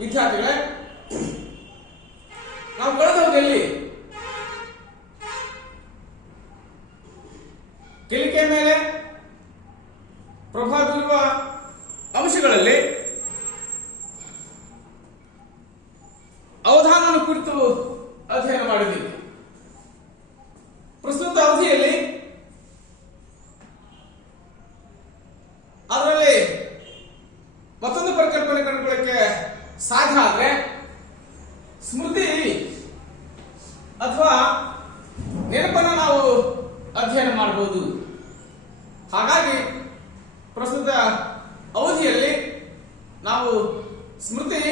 ವಿದ್ಯಾರ್ಥಿಗಳೇ, ನಾವು ಕಳೆದ ಅವಧಿಯಲ್ಲಿ ಕಲಿಕೆ ಮೇಲೆ ಪ್ರಭಾವ ಬೀರುವ ಅಂಶಗಳಲ್ಲಿ ಅವಧಾನ ಕುರಿತು ಅಧ್ಯಯನ ಮಾಡಿದ್ದೀವಿ. ಪ್ರಸ್ತುತ ಅವಧಿಯಲ್ಲಿ ಅದರಲ್ಲಿ ಮತ್ತೊಂದು ಪರಿಕಲ್ಪನೆ ಕಂಡುಕೊಳ್ಳಕ್ಕೆ ಸಾಧ್ಯ ಆದ್ರೆ ಸ್ಮೃತಿ ಅಥವಾ ನೆನಪನ್ನು ನಾವು ಅಧ್ಯಯನ ಮಾಡಬಹುದು. ಹಾಗಾಗಿ ಪ್ರಸ್ತುತ ಅವಧಿಯಲ್ಲಿ ನಾವು ಸ್ಮೃತಿ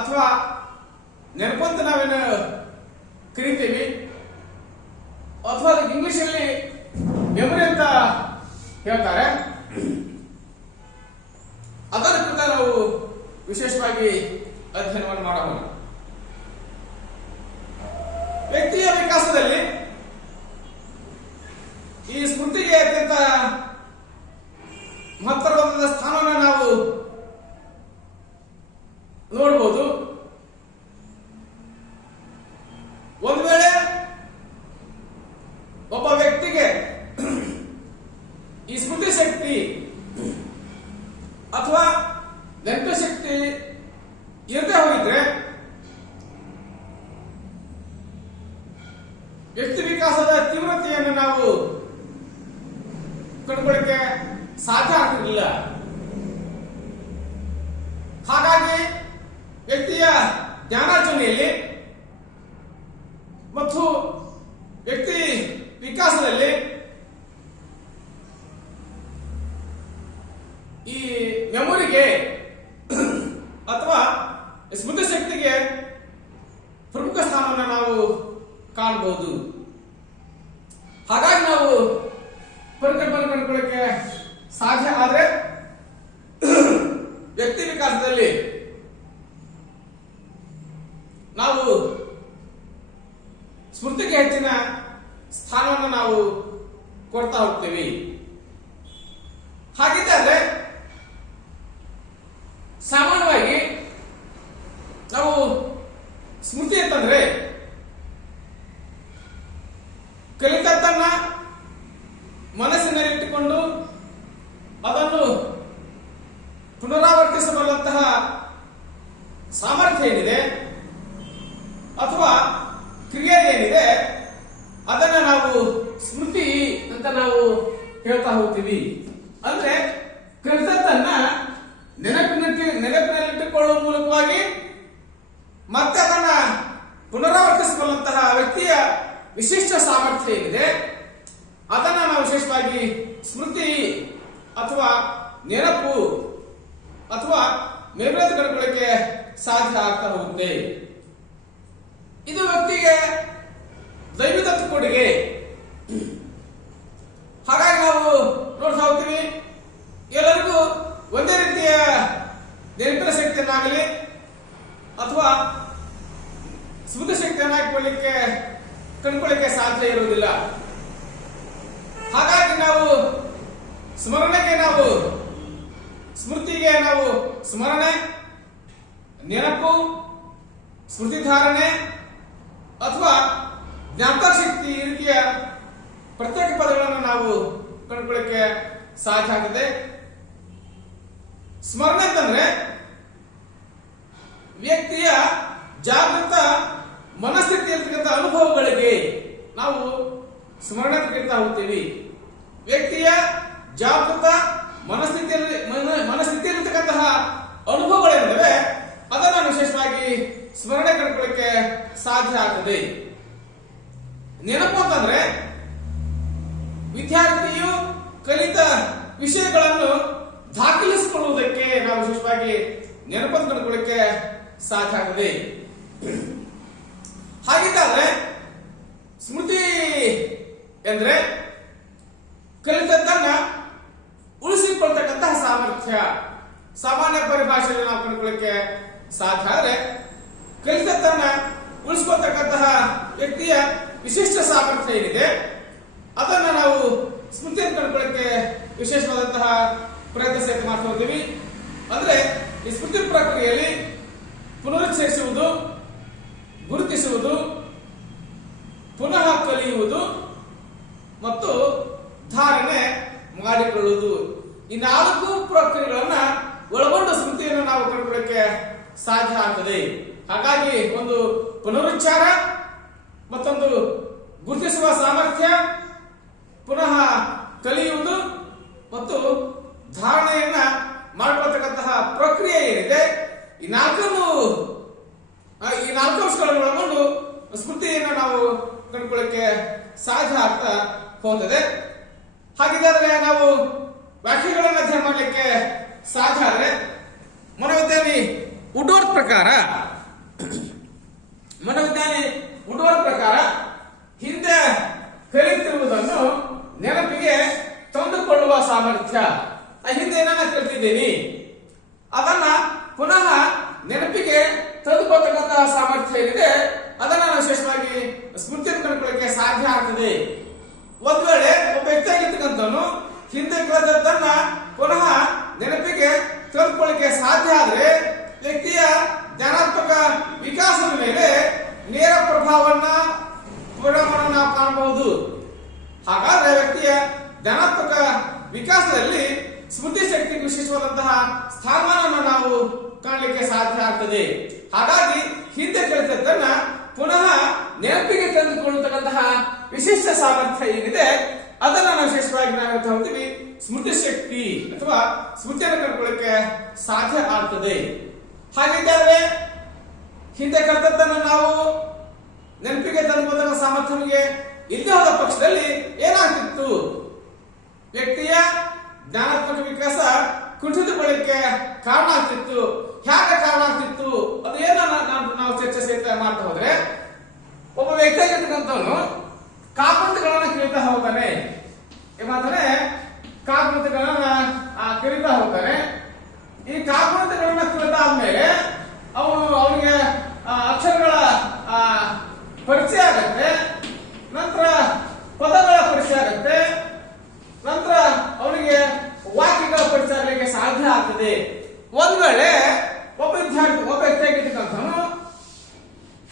ಅಥವಾ ನೆನಪಂತ ನಾವೇನು ಕರಿತೀವಿ ಅಥವಾ ಅದಕ್ಕೆ ಇಂಗ್ಲಿಷಲ್ಲಿ ಮೆಮೊರಿ ಅಂತ ಹೇಳ್ತಾರೆ, ಅದರ ಕುರಿತ ನಾವು ವಿಶೇಷವಾಗಿ ಅಧ್ಯಯನವನ್ನು ಮಾಡೋಣ. ವ್ಯಕ್ತಿಯ ವಿಕಾಸದಲ್ಲಿ ಈ ಸ್ಮೃತಿಗೆ ಅತ್ಯಂತ ಮಹತ್ತರವಾದ ಸ್ಥಾನವನ್ನು ನಾವು ನೋಡಬಹುದು. ಒಂದು ವೇಳೆ ಒಬ್ಬ ವ್ಯಕ್ತಿಗೆ ಈ ಸ್ಮೃತಿ ಶಕ್ತಿ ಅಥವಾ ನೆನಪು ಶಕ್ತಿ ಇರದೇ ಹೋಗಿದ್ರೆ ವ್ಯಕ್ತಿ ವಿಕಾಸದ ತೀವ್ರತೆಯನ್ನು ನಾವು ಕಂಡುಕೊಳ್ಳಕ್ಕೆ ಸಾಧ್ಯ ಆಗ್ತಿರಲಿಲ್ಲ. ಹಾಗಾಗಿ ವ್ಯಕ್ತಿಯ ಜ್ಞಾನಾರ್ಜನೆಯಲ್ಲಿ ಮತ್ತು ವ್ಯಕ್ತಿ ವಿಕಾಸದಲ್ಲಿ ಈ ಮೆಮೊರಿಗೆ ಅಥವಾ ಸ್ಮೃತಿ ಶಕ್ತಿಗೆ ಪ್ರಮುಖ ಸ್ಥಾನವನ್ನು ನಾವು ಕಾಣಬಹುದು. ಹಾಗಾಗಿ ನಾವು ಪರಿಕಲ್ಪನೆ ಕಂಡುಕೊಳ್ಳಕ್ಕೆ ಸಾಧ್ಯ ಆದರೆ ವ್ಯಕ್ತಿ ವಿಕಾಸದಲ್ಲಿ ನಾವು ಸ್ಮೃತಿಗೆ ಹೆಚ್ಚಿನ ಸ್ಥಾನವನ್ನು ನಾವು ಕೊಡ್ತಾ ಹೋಗ್ತೇವೆ. ಹಾಗಿದ್ದರೆ ಸಾಮಾನ್ಯವಾಗಿ ನಾವು ಸ್ಮೃತಿ ಅಂತಂದ್ರೆ ಕಲಿತದ್ದನ್ನ ಮನಸ್ಸಿನಲ್ಲಿಟ್ಟುಕೊಂಡು ಅದನ್ನು ಪುನರಾವರ್ತಿಸಬಲ್ಲಂತಹ ಸಾಮರ್ಥ್ಯ ಏನಿದೆ ಅಥವಾ ಕ್ರಿಯೆ ಏನಿದೆ ಅದನ್ನ ನಾವು ಸ್ಮೃತಿ ಅಂತ ನಾವು ಹೇಳ್ತಾ ಹೋಗ್ತೀವಿ. ಅಂದ್ರೆ ಕಲಿತದ್ದನ್ನ ನೆನಪಿನಲ್ಲಿಟ್ಟುಕೊಳ್ಳುವ ಮೂಲಕವಾಗಿ ಮತ್ತೆ ಅದನ್ನ ಪುನರಾವರ್ತಿಸಬಲ್ಲಂತಹ ವ್ಯಕ್ತಿಯ ವಿಶಿಷ್ಟ ಸಾಮರ್ಥ್ಯ ಏನಿದೆ ಅದನ್ನ ನಾವು ವಿಶೇಷವಾಗಿ ಸ್ಮೃತಿ ಅಥವಾ ನೆನಪು ಅಥವಾ ಮೆಮೊರಿ ಕಂಡುಕೊಳ್ಳಕ್ಕೆ ಸಾಧ್ಯ ಆಗ್ತಾ ಹೋಗುತ್ತೆ. ಇದು ವ್ಯಕ್ತಿಗೆ ದೈವದತ್ತ ಕೊಡುಗೆ. ಹಾಗಾಗಿ ನಾವು ನೋಡ್ತಾ ಹೋಗ್ತೀವಿ, ಎಲ್ಲರಿಗೂ ಒಂದೇ ರೀತಿಯ ನೆನಪಿನ ಶಕ್ತಿಯನ್ನಾಗಲಿ ಅಥವಾ ಸ್ಮೃತಿ ಶಕ್ತಿಯನ್ನ ಕಂಡುಕೊಳ್ಳಕ್ಕೆ ಸಾಧ್ಯ ಇರುವುದಿಲ್ಲ. ಹಾಗಾಗಿ ನಾವು ಸ್ಮರಣೆಗೆ ನಾವು ಸ್ಮೃತಿಗೆ ನಾವು ಸ್ಮರಣೆ, ನೆನಪು, ಸ್ಮೃತಿ ಧಾರಣೆ ಅಥವಾ ಜ್ಞಾಪಕ ಶಕ್ತಿ ಈ ರೀತಿಯ ಪ್ರತ್ಯೇಕ ಪದಗಳನ್ನು ನಾವು ಕಂಡುಕೊಳ್ಳಕ್ಕೆ ಸಾಧ್ಯ ಆಗಿದೆ. ಸ್ಮರಣೆ ಅಂತಂದ್ರೆ ವ್ಯಕ್ತಿಯ ಜಾಗೃತ ಮನಸ್ಥಿತಿಯಲ್ಲಿರ್ತಕ್ಕಂಥ ಅನುಭವಗಳಿಗೆ ನಾವು ಸ್ಮರಣೆ ಕರೀತಾ ಹೋಗ್ತೀವಿ. ವ್ಯಕ್ತಿಯ ಜಾಗೃತ ಮನಸ್ಥಿತಿಯಲ್ಲಿರ್ತಕ್ಕಂತಹ ಅನುಭವಗಳೇನಿವೆ ಅದನ್ನು ವಿಶೇಷವಾಗಿ ಸ್ಮರಣೆ ಕಂಡುಕೊಳ್ಳಕ್ಕೆ ಸಾಧ್ಯ ಆಗ್ತದೆ. ನೆನಪು ಅಂತಂದ್ರೆ ವಿದ್ಯಾರ್ಥಿಯು ಕಲಿತ ವಿಷಯಗಳನ್ನು ದಾಖಲಿಸಿಕೊಳ್ಳುವುದಕ್ಕೆ ನಾವು ವಿಶೇಷವಾಗಿ ನೆನಪನ್ನು ಕಂಡುಕೊಳ್ಳಕ್ಕೆ ಸಾಧ್ಯ ಆಗ್ತದೆ. ಹಾಗಿದ್ದರೆ ಸ್ಮೃತಿ ಎಂದ್ರೆ ಕಲಿತದ್ದನ್ನ ಉಳಿಸಿಕೊಳ್ತಕ್ಕಂತಹ ಸಾಮರ್ಥ್ಯ. ಸಾಮಾನ್ಯ ಪರಿಭಾಷೆಯಲ್ಲಿ ನಾವು ಕಂಡುಕೊಳ್ಳಕ್ಕೆ ಸಾಧ್ಯ ಆದರೆ ಕಲಿತದ್ದನ್ನ ಉಳಿಸಿಕೊಳ್ತಕ್ಕಂತಹ ವ್ಯಕ್ತಿಯ ವಿಶಿಷ್ಟ ಸಾಮರ್ಥ್ಯ ಏನಿದೆ ಅದನ್ನ ನಾವು ಸ್ಮೃತಿಯನ್ನು ಕಂಡುಕೊಳ್ಳಕ್ಕೆ ವಿಶೇಷವಾದಂತಹ ಪ್ರಯತ್ನ ಸಹಿತ ಮಾಡ್ತಾ ಹೋಗ್ತೀವಿ. ಅಂದ್ರೆ ಈ ಸ್ಮೃತಿ ಪ್ರಕ್ರಿಯೆಯಲ್ಲಿ ಪುನರುಚ್ಚರಿಸುವುದು, ಗುರುತಿಸುವುದು, ಪುನಃ ಕಲಿಯುವುದು ಮತ್ತು ಧಾರಣೆ ಮಾಡಿಕೊಳ್ಳುವುದು. ಈ 4 ಪ್ರಕ್ರಿಯೆಗಳನ್ನ ಒಳಗೊಂಡ ಸ್ಮೃತಿಯನ್ನು ನಾವು ಕಂಡುಕೊಳ್ಳಕ್ಕೆ ಸಾಧ್ಯ ಆಗ್ತದೆ. ಹಾಗಾಗಿ ಒಂದು ಪುನರುಚ್ಚಾರ, ಮತ್ತೊಂದು ಗುರುತಿಸುವ ಸಾಮರ್ಥ್ಯ, ಪುನಃ ಕಲಿಯುವುದು ಮತ್ತು ಧಾರಣೆಯನ್ನ ಮಾಡಿಕೊಳ್ಳತಕ್ಕಂತಹ ಪ್ರಕ್ರಿಯೆ ಏನಿದೆ, ಈ 4 ಅಂಶಗಳನ್ನು ಒಳಗೊಂಡು ಸ್ಮೃತಿಯನ್ನು ನಾವು ಕಂಡುಕೊಳ್ಳಕ್ಕೆ ಸಾಧ್ಯ ಆಗ್ತಾ ಹೋಗ್ತದೆ. ಹಾಗಿದ್ರೆ ನಾವು ವ್ಯಾಖ್ಯೆಗಳನ್ನು ಅಧ್ಯಯನ ಮಾಡಲಿಕ್ಕೆ ಸಾಧ್ಯ ಆದರೆ ಮನೋವಿಜ್ಞಾನಿ ವುಡ್ವರ್ತ್ ಪ್ರಕಾರ ಹಿಂದೆ ಕಲಿತಿರುವುದನ್ನು ನೆನಪಿಗೆ ತಂದುಕೊಳ್ಳುವ ಸಾಮರ್ಥ್ಯ, ಹಿಂದೆ ಏನನ್ನ ಕಲಿತಿದ್ದೀನಿ ಅದನ್ನ ಪುನಃ ನೆನಪಿಗೆ ತಂದುಕೊಳ್ತಕ್ಕಂತಹ ಸಾಮರ್ಥ್ಯ ಏನಿದೆ ಅದನ್ನ ವಿಶೇಷವಾಗಿ ಸ್ಮೃತಿಯನ್ನು ಕಂಡುಕೊಳ್ಳಕ್ಕೆ ಸಾಧ್ಯ ಆಗ್ತದೆ. ಒಂದ್ ವೇಳೆ ಒಬ್ಬ ವ್ಯಕ್ತಿಯಾಗಿರ್ತಕ್ಕಂಥವನು ಹಿಂದೆ ಕಲಿತದ್ದನ್ನ ಪುನಃ ನೆನಪಿಗೆ ತಂದುಕೊಳ್ಳಕ್ಕೆ ಸಾಧ್ಯ ಆದ್ರೆ ವ್ಯಕ್ತಿಯ ಜ್ಞಾನಾತ್ಮಕ ವಿಕಾಸದ ಮೇಲೆ ನೇರ ಪರಿಣಾಮವನ್ನು ನಾವು ಕಾಣಬಹುದು. ಹಾಗಾದ್ರೆ ವ್ಯಕ್ತಿಯ ಜ್ಞಾನಾತ್ಮಕ ವಿಕಾಸದಲ್ಲಿ ಸ್ಮೃತಿ ಶಕ್ತಿಗೆ ವಿಶೇಷವಾದಂತಹ ಸ್ಥಾನಮಾನವನ್ನು ನಾವು ಕಾಣಲಿಕ್ಕೆ ಸಾಧ್ಯ ಆಗ್ತದೆ. ಹಾಗಾಗಿ ಹಿಂದೆ ಕಲಿತದ್ದನ್ನ ಪುನಃ ನೆನಪಿಗೆ ತಂದುಕೊಳ್ಳತಕ್ಕಂತಹ ವಿಶಿಷ್ಟ ಸಾಮರ್ಥ್ಯ ಏನಿದೆ ಅದನ್ನ ನಾವು ವಿಶೇಷವಾಗಿ ನಾವು ಹೇಳ್ತೀವಿ ಸ್ಮೃತಿ ಶಕ್ತಿ ಅಥವಾ ಸ್ಮೃತಿಯನ್ನು ಕಂಡುಕೊಳ್ಳಕ್ಕೆ ಸಾಧ್ಯ ಆಗ್ತದೆ. ಹಾಗಿದ್ದರೆ ಹಿಂದೆ ಕಲಿತದ್ದನ್ನು ನಾವು ನೆನಪಿಗೆ ತಂದುಕೊಳ್ಳತಕ್ಕ ಸಾಮರ್ಥ್ಯ ನಮಗೆ ಇಲ್ಲದೆ ಹೋದ ಪಕ್ಷದಲ್ಲಿ ಏನಾಗ್ತಿತ್ತು? ವ್ಯಕ್ತಿಯ ಜ್ಞಾನಾತ್ಮಕ ವಿಕಾಸ ಕುಂಠಿತಗೊಳ್ಳಕ್ಕೆ ಕಾರಣ ಆಗ್ತಿತ್ತು. ಹೇಗೆ ಕಾರಣ ಆಗ್ತಿತ್ತು ಅದು ಏನನ್ನ ನಾವು ಚರ್ಚೆ ಸಹಿತ ಮಾಡ್ತಾ ಹೋದ್ರೆ, ಒಬ್ಬ ವ್ಯಕ್ತಿ ಆಗಿರ್ತಕ್ಕಂಥವನು ಕಾಗುಣಿತಗಳನ್ನ ಕೇಳ್ತಾ ಹೋಗ್ತಾನೆ. ಏನಾದ್ರೆ ಕಾಗುಣಿತಗಳನ್ನ ಕಲಿತಾ ಹೋಗ್ತಾನೆ. ಈ ಕಾಗುಣಿತಗಳನ್ನ ಕಲಿತಾ ಆದ್ಮೇಲೆ ಅವನಿಗೆ ಅಕ್ಷರಗಳ ಪರಿಚಯ ಆಗತ್ತೆ, ನಂತರ ಪದಗಳ ಪರಿಚಯ ಆಗತ್ತೆ, ನಂತರ ಅವನಿಗೆ ವಾಕ್ಯಗಳ ಪರಿಚಯ ಆಗಲಿಕ್ಕೆ ಸಾಧ್ಯ ಆಗ್ತದೆ. ಒಂದ್ ವೇಳೆ ಒಬ್ಬ ವ್ಯಕ್ತಿಯಾಗಿರ್ತಕ್ಕಂಥವನು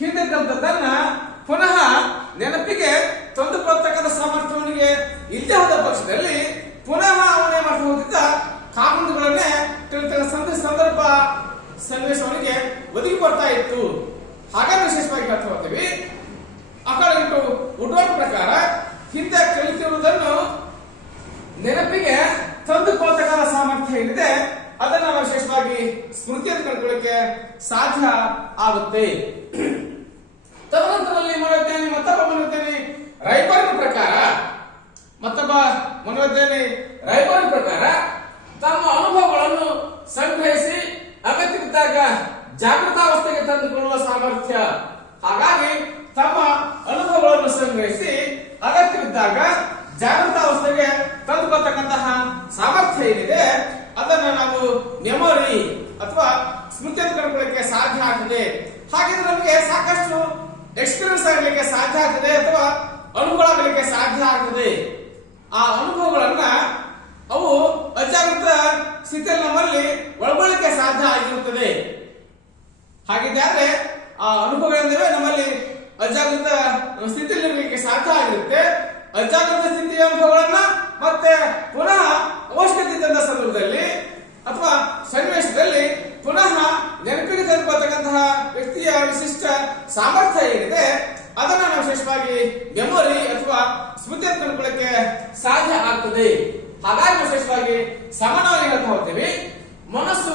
ಹಿಂದೆ ಕಲಿತದ್ದನ್ನ ಪುನಃ ನೆನಪಿಗೆ ತಂದುಕೊಳ್ತಕ್ಕಂಥ ಸಾಮರ್ಥ್ಯವನಿಗೆ ಇಲ್ಲದೆ ಹೋದ ಪಕ್ಷದಲ್ಲಿ ಪುನಃ ಅವನೇ ಮಾಡ್ತಾ ಹೋಗಿದ್ದ ಕಾನೂನುಗಳನ್ನೇ ತಿಳಿತಕ್ಕಂಥ ಸಂದರ್ಭ ಸನ್ನಿವೇಶವನಿಗೆ ಒದಗಿ ಬರ್ತಾ ಇತ್ತು. ಹಾಗಾಗಿ ವಿಶೇಷವಾಗಿ ಹೇಳ್ತಾ ಹೋಗ್ತೀವಿ ಅಕಾರ್ಡಿಂಗ್ ಟು ವುಡ್ವರ್ತ್ ಪ್ರಕಾರ ಹಿಂದೆ ಕಲಿತಿರುವುದನ್ನು ನೆನಪಿಗೆ ತಂದುಕೊಳ್ತಕ್ಕಂಥ ಸಾಮರ್ಥ್ಯ ಏನಿದೆ ಅದನ್ನ ನಾವು ವಿಶೇಷವಾಗಿ ಸ್ಮೃತಿಯನ್ನು ಕಂಡುಕೊಳ್ಳಕ್ಕೆ ಸಾಧ್ಯ ಆಗುತ್ತೆ. ತದನಂತರದಲ್ಲಿ ಮತ್ತೊಬ್ಬ ಮನೋವಿಜ್ಞಾನಿ ರೈಬರ್ನ್ ಪ್ರಕಾರ ತಮ್ಮ ಅನುಭವಗಳನ್ನು ಸಂಗ್ರಹಿಸಿ ಅಗತ್ಯವಿದ್ದಾಗ ಜಾಗೃತಾವಸ್ಥೆಗೆ ತಂದುಕೊಳ್ಳುವ ಸಾಮರ್ಥ್ಯ. ಹಾಗಾಗಿ ತಮ್ಮ ಅನುಭವಗಳನ್ನು ಸಂಗ್ರಹಿಸಿ ಅಗತ್ಯವಿದ್ದಾಗ ಜಾಗೃತಾವಸ್ಥೆಗೆ ತಂದುಕೊಳ್ತಕ್ಕಂತಹ ಸಾಮರ್ಥ್ಯ ಏನಿದೆ ಅದನ್ನ ನಾವು ಮೆಮೊರಿ ಅಥವಾ ಸ್ಮೃತಿಯನ್ನು ಕಂಡುಕೊಳ್ಳಕ್ಕೆ ಸಾಧ್ಯ ಆಗ್ತದೆ. ಹಾಗಿದ್ರೆ ನಮಗೆ ಸಾಕಷ್ಟು ಎಕ್ಸ್ಪೀರಿಯನ್ಸ್ ಆಗಲಿಕ್ಕೆ ಸಾಧ್ಯ ಆಗ್ತದೆ ಅಥವಾ ಅನುಭವಗಳಾಗಲಿಕ್ಕೆ ಸಾಧ್ಯ ಆಗ್ತದೆ. ಆ ಅನುಭವಗಳನ್ನ ಅವು ಅಜಾಗೃತ ಸ್ಥಿತಿಯಲ್ಲಿ ನಮ್ಮಲ್ಲಿ ಒಳಗೊಳ್ಳಲಿಕ್ಕೆ ಸಾಧ್ಯ ಆಗಿರುತ್ತದೆ. ಹಾಗಿದ್ದರೆ ಆ ಅನುಭವಗಳಿಂದಲೇ ನಮ್ಮಲ್ಲಿ ಅಜಾಗೃತ ಸ್ಥಿತಿಯಲ್ಲಿರಲಿಕ್ಕೆ ಸಾಧ್ಯ ಆಗಿರುತ್ತೆ. ಅಜಾಗೃತ ಸ್ಥಿತಿಯ ಅನುಭವಗಳನ್ನ ಮತ್ತೆ ಪುನಃ ಅವಶ್ಯಕತೆ ಇದ್ದಂತ ಸಂದರ್ಭದಲ್ಲಿ ಅಥವಾ ಸನ್ನಿವೇಶದಲ್ಲಿ ಪುನಃ ನೆನಪಿಗೆ ತಂದುಕೊಳ್ತಕ್ಕಂತಹ ವ್ಯಕ್ತಿಯ ವಿಶಿಷ್ಟ ಸಾಮರ್ಥ್ಯ ಏನಿದೆ ಅದನ್ನ ನಾವು ವಿಶೇಷವಾಗಿ ಮೆಮೊರಿ ಅಥವಾ ಸ್ಮೃತಿಯನ್ನು ತಂದುಕೊಳ್ಳಕ್ಕೆ ಸಾಧ್ಯ ಆಗ್ತದೆ. ಹಾಗಾಗಿ ವಿಶೇಷವಾಗಿ ಸಮಾನವಾಗಿ ಹೇಳ್ತಾ ಹೋಗ್ತೀವಿ, ಮನಸ್ಸು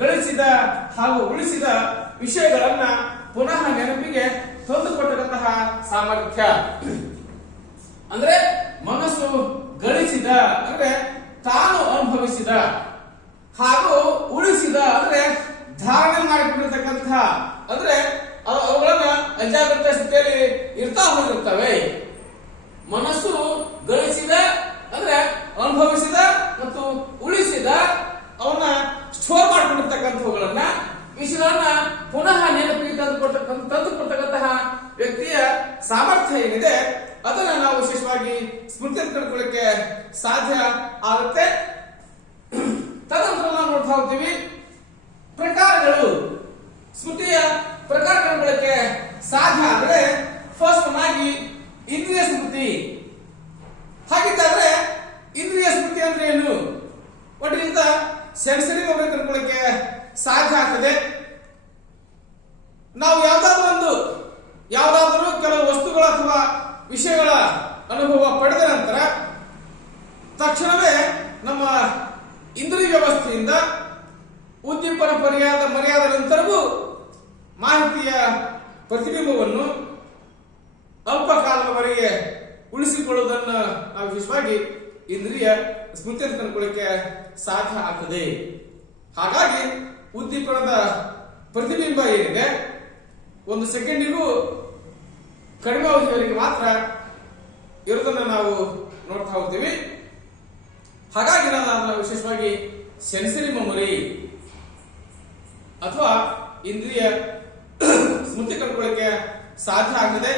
ಗಳಿಸಿದ ಹಾಗೂ ಉಳಿಸಿದ ವಿಷಯಗಳನ್ನ ಪುನಃ ನೆನಪಿಗೆ ತಂದುಕೊಟ್ಟಂತಹ ಸಾಮರ್ಥ್ಯ. ಅಂದ್ರೆ ಮನಸ್ಸು ಗಳಿಸಿದ ಅಂದ್ರೆ ತಾನು ಅನುಭವಿಸಿದ ಹಾಗೂ ಉಳಿಸಿದ ಅಂದ್ರೆ ಧಾರಣೆ ಮಾಡಿಕೊಂಡಿರ್ತಕ್ಕಂಥ ಅಂದ್ರೆ ಅವುಗಳನ್ನ ಅಜಾಗೃತ ಸ್ಥಿತಿಯಲ್ಲಿ ಇರ್ತಾ ಹೋಗಿರ್ತವೆ. ಮನಸ್ಸು ಗಳಿಸಿದ ಅಂದ್ರೆ ಅನುಭವಿಸಿದ ಮತ್ತು ಉಳಿಸಿದ ಅವನ್ನ ಸ್ಟೋರ್ ಮಾಡಿಕೊಂಡಿರ್ತಕ್ಕಂಥವುಗಳನ್ನ ವಿಷಯಗಳನ್ನ ಪುನಃ ನೆನಪಿಗೆ ತಂದುಕೊಡ್ತಕ್ಕಂತಹ ವ್ಯಕ್ತಿಯ ಸಾಮರ್ಥ್ಯ ಏನಿದೆ ಅದನ್ನ ನಾವು ವಿಶೇಷವಾಗಿ ಸ್ಮೃತಿಯನ್ನು ಕಂಡುಕೊಳ್ಳಕ್ಕೆ ಸಾಧ್ಯ ಆಗುತ್ತೆ. ತದನಂತರ ನಾವು ನೋಡ್ತಾ ಹೋಗ್ತೀವಿ ಪ್ರಕಾರಗಳು ಸ್ಮೃತಿಯ ಪ್ರಕಾರ ಕಂಡುಕೊಳ್ಳಕ್ಕೆ ಸಾಧ್ಯ ಆದ್ರೆ ಫಸ್ಟ್ ಒನ್ ಆಗಿ ಇಂದ್ರಿಯ ಸ್ಮೃತಿ. ಹಾಗಿದ್ದಾದ್ರೆ ಇಂದ್ರಿಯ ಸ್ಮೃತಿ ಅಂದ್ರೆ ಏನು? ಒಟ್ಟಿಗಿಂತ ಸೆನ್ಸರಿ ಮೆಮೊರಿ ಕಂಡುಕೊಳ್ಳಕ್ಕೆ ಸಾಧ್ಯ ಆಗ್ತದೆ. ನಾವು ಯಾವುದಾದ್ರೂ ಕೆಲವು ವಸ್ತುಗಳ ಅಥವಾ ವಿಷಯಗಳ ಅನುಭವ ಪಡೆದ ನಂತರ ತಕ್ಷಣವೇ ನಮ್ಮ ಇಂದ್ರಿಯ ವ್ಯವಸ್ಥೆಯಿಂದ ಉದ್ದೀಪನ ಮರ್ಯಾದ ನಂತರವೂ ಮಾಹಿತಿಯ ಪ್ರತಿಬಿಂಬವನ್ನು ಅಲ್ಪ ಕಾಲದವರೆಗೆ ಉಳಿಸಿಕೊಳ್ಳುವುದನ್ನು ನಾವು ವಿಶೇಷವಾಗಿ ಇಂದ್ರಿಯ ಸ್ಮೃತಿ ಅಂತ ಕಂಡುಕೊಳ್ಳಕ್ಕೆ ಸಾಧ್ಯ ಆಗ್ತದೆ. ಹಾಗಾಗಿ ಉದ್ದೀಪನದ ಪ್ರತಿಬಿಂಬ ಏನಿದೆ ಒಂದು ಸೆಕೆಂಡಿಗೂ ಕಡಿಮೆ ಅವಧಿಯವರೆಗೆ ಮಾತ್ರ ಇರೋದನ್ನು ನಾವು ನೋಡ್ತಾ ಹೋಗ್ತೀವಿ. ಹಾಗಾಗಿ ನಾವು ಅದನ್ನು ವಿಶೇಷವಾಗಿ ಸೆನ್ಸರಿ ಮೆಮೊರಿ ಅಥವಾ ಇಂದ್ರಿಯ ಸ್ಮೃತಿ ಕಂಡುಕೊಳ್ಳಕ್ಕೆ ಸಾಧ್ಯ ಆಗ್ತದೆ.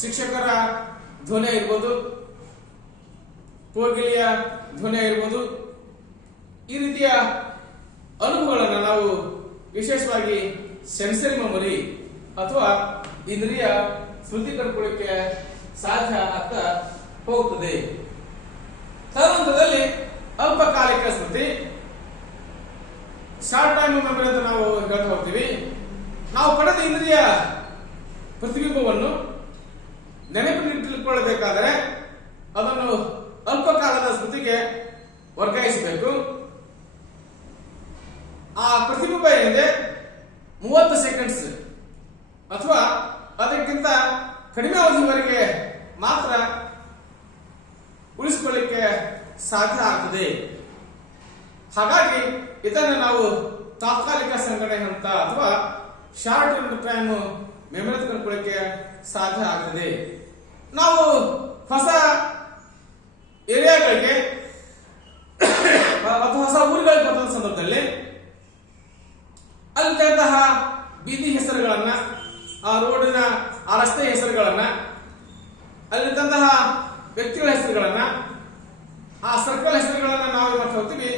ಶಿಕ್ಷಕರ ಧ್ವನಿ ಇರ್ಬೋದು, ಕೋಗಿಲೆಯ ಧ್ವನಿ ಇರ್ಬೋದು, ಈ ರೀತಿಯ ಅನುಭವಗಳನ್ನು ನಾವು ವಿಶೇಷವಾಗಿ ಸೆನ್ಸರಿ ಮೆಮೊರಿ ಅಥವಾ ಇಂದ್ರಿಯ ಸ್ಮೃತಿ ಕಂಡುಕೊಳ್ಳಕ್ಕೆ ಸಾಧ್ಯ ಆಗ್ತಾ ಹೋಗುತ್ತದೆ. ತದನಂತರದಲ್ಲಿ ಅಲ್ಪಕಾಲಿಕ ಸ್ಮೃತಿ, ಶಾರ್ಟ್ ಟೈಮ್ ಮೆಮೊರಿ ಅಂತ ನಾವು ಹೇಳ್ತಾ ಹೋಗ್ತೀವಿ. ನಾವು ಪಡೆದ ಇಂದ್ರಿಯ ಪ್ರತಿಬಿಂಬವನ್ನು ನೆನಪಿನಲ್ಲಿಟ್ಟುಕೊಳ್ಳಬೇಕಾದರೆ ಅದನ್ನು ಅಲ್ಪಕಾಲದ ಸ್ಮೃತಿಗೆ ವರ್ಗಾಯಿಸಬೇಕು. ಆ ಪ್ರತಿಬಿಂಬ ಏನಿದೆ 30 ಸೆಕೆಂಡ್ಸ್ ಅಥವಾ ಅದಕ್ಕಿಂತ ಕಡಿಮೆ ಅವಧಿವರೆಗೆ ಮಾತ್ರ ಉಳಿಸಿಕೊಳ್ಳಿಕ್ಕೆ ಸಾಧ್ಯ ಆಗ್ತದೆ. ಹಾಗಾಗಿ ಇದನ್ನು ನಾವು ತಾತ್ಕಾಲಿಕ ಸಂಘಟನೆ ಅಂತ ಅಥವಾ ಶಾರ್ಟ್ ಟೈಮ್ ಮೆಮೊರಿ ಕಂಡುಕೊಳ್ಳಿಕ್ಕೆ ಸಾಧ್ಯ ಆಗ್ತದೆ. ನಾವು ಹೊಸ ಏರಿಯಾಗಳಿಗೆ ಅಥವಾ ಹೊಸ ಊರುಗಳಿಗೆ ಬರುವ ಸಂದರ್ಭದಲ್ಲಿ ಅಲ್ಲಿದ್ದಂತಹ ಬೀದಿ ಹೆಸರುಗಳನ್ನ, ಆ ರೋಡಿನ ಆ ರಸ್ತೆ ಹೆಸರುಗಳನ್ನ, ಅಲ್ಲಿದ್ದಂತಹ ವ್ಯಕ್ತಿಗಳ ಹೆಸರುಗಳನ್ನ, ಆ ಸರ್ಕಲ್ ಹೆಸರುಗಳನ್ನ ನಾವು ಏನು ಮಾಡ್ತಾ ಹೋಗ್ತೀವಿ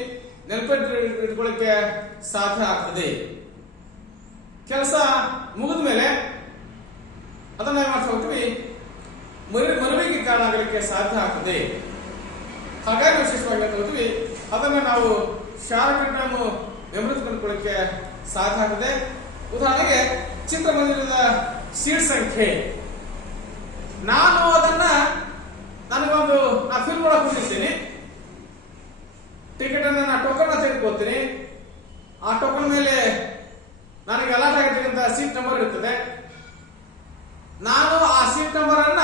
ನೆನಪಿಟ್ಟುಕೊಳ್ಳಕ್ಕೆ ಸಾಧ್ಯ ಆಗ್ತದೆ. ಕೆಲಸ ಮುಗಿದ ಮೇಲೆ ಅದನ್ನ ಏನು ಮಾಡ್ತಾ ಹೋಗ್ತೀವಿ ಮರುವಿಗೆ ಕಾರಣ ಆಗಲಿಕ್ಕೆ ಸಾಧ್ಯ ಆಗ್ತದೆ. ಹಾಗಾಗಿ ವಿಶೇಷವಾಗಿ ಹೇಳ್ತಾ ಹೋಗ್ತೀವಿ ಅದನ್ನ ನಾವು ಶಾರ್ಟ್ ಟೈಮ್ ಮೆಮೊರಿ ಕಂಡುಕೊಳ್ಳಕ್ಕೆ ಸಾಧ್ಯ ಆಗ್ತದೆ. ಉದಾಹರಣೆಗೆ ಚಿತ್ರಮಂದಿರದ ಸೀಟ್ ಸಂಖ್ಯೆ, ನಾನು ಫಿಲ್ಮ್ ನೋಡಕ್ ಹೊಂದಿರ್ತೀನಿ, ಟಿಕೆಟ್ ಅನ್ನ ಟೋಕನ್ ತೆಗೆದುಕೊಳ್ತೀನಿ. ಆ ಟೋಕನ್ ಮೇಲೆ ನನಗೆ ಅಲಾಟ್ ಆಗಿರ್ತಕ್ಕಂಥ ಸೀಟ್ ನಂಬರ್ ಇರ್ತದೆ. ನಾನು ಆ ಸೀಟ್ ನಂಬರ್ ಅನ್ನ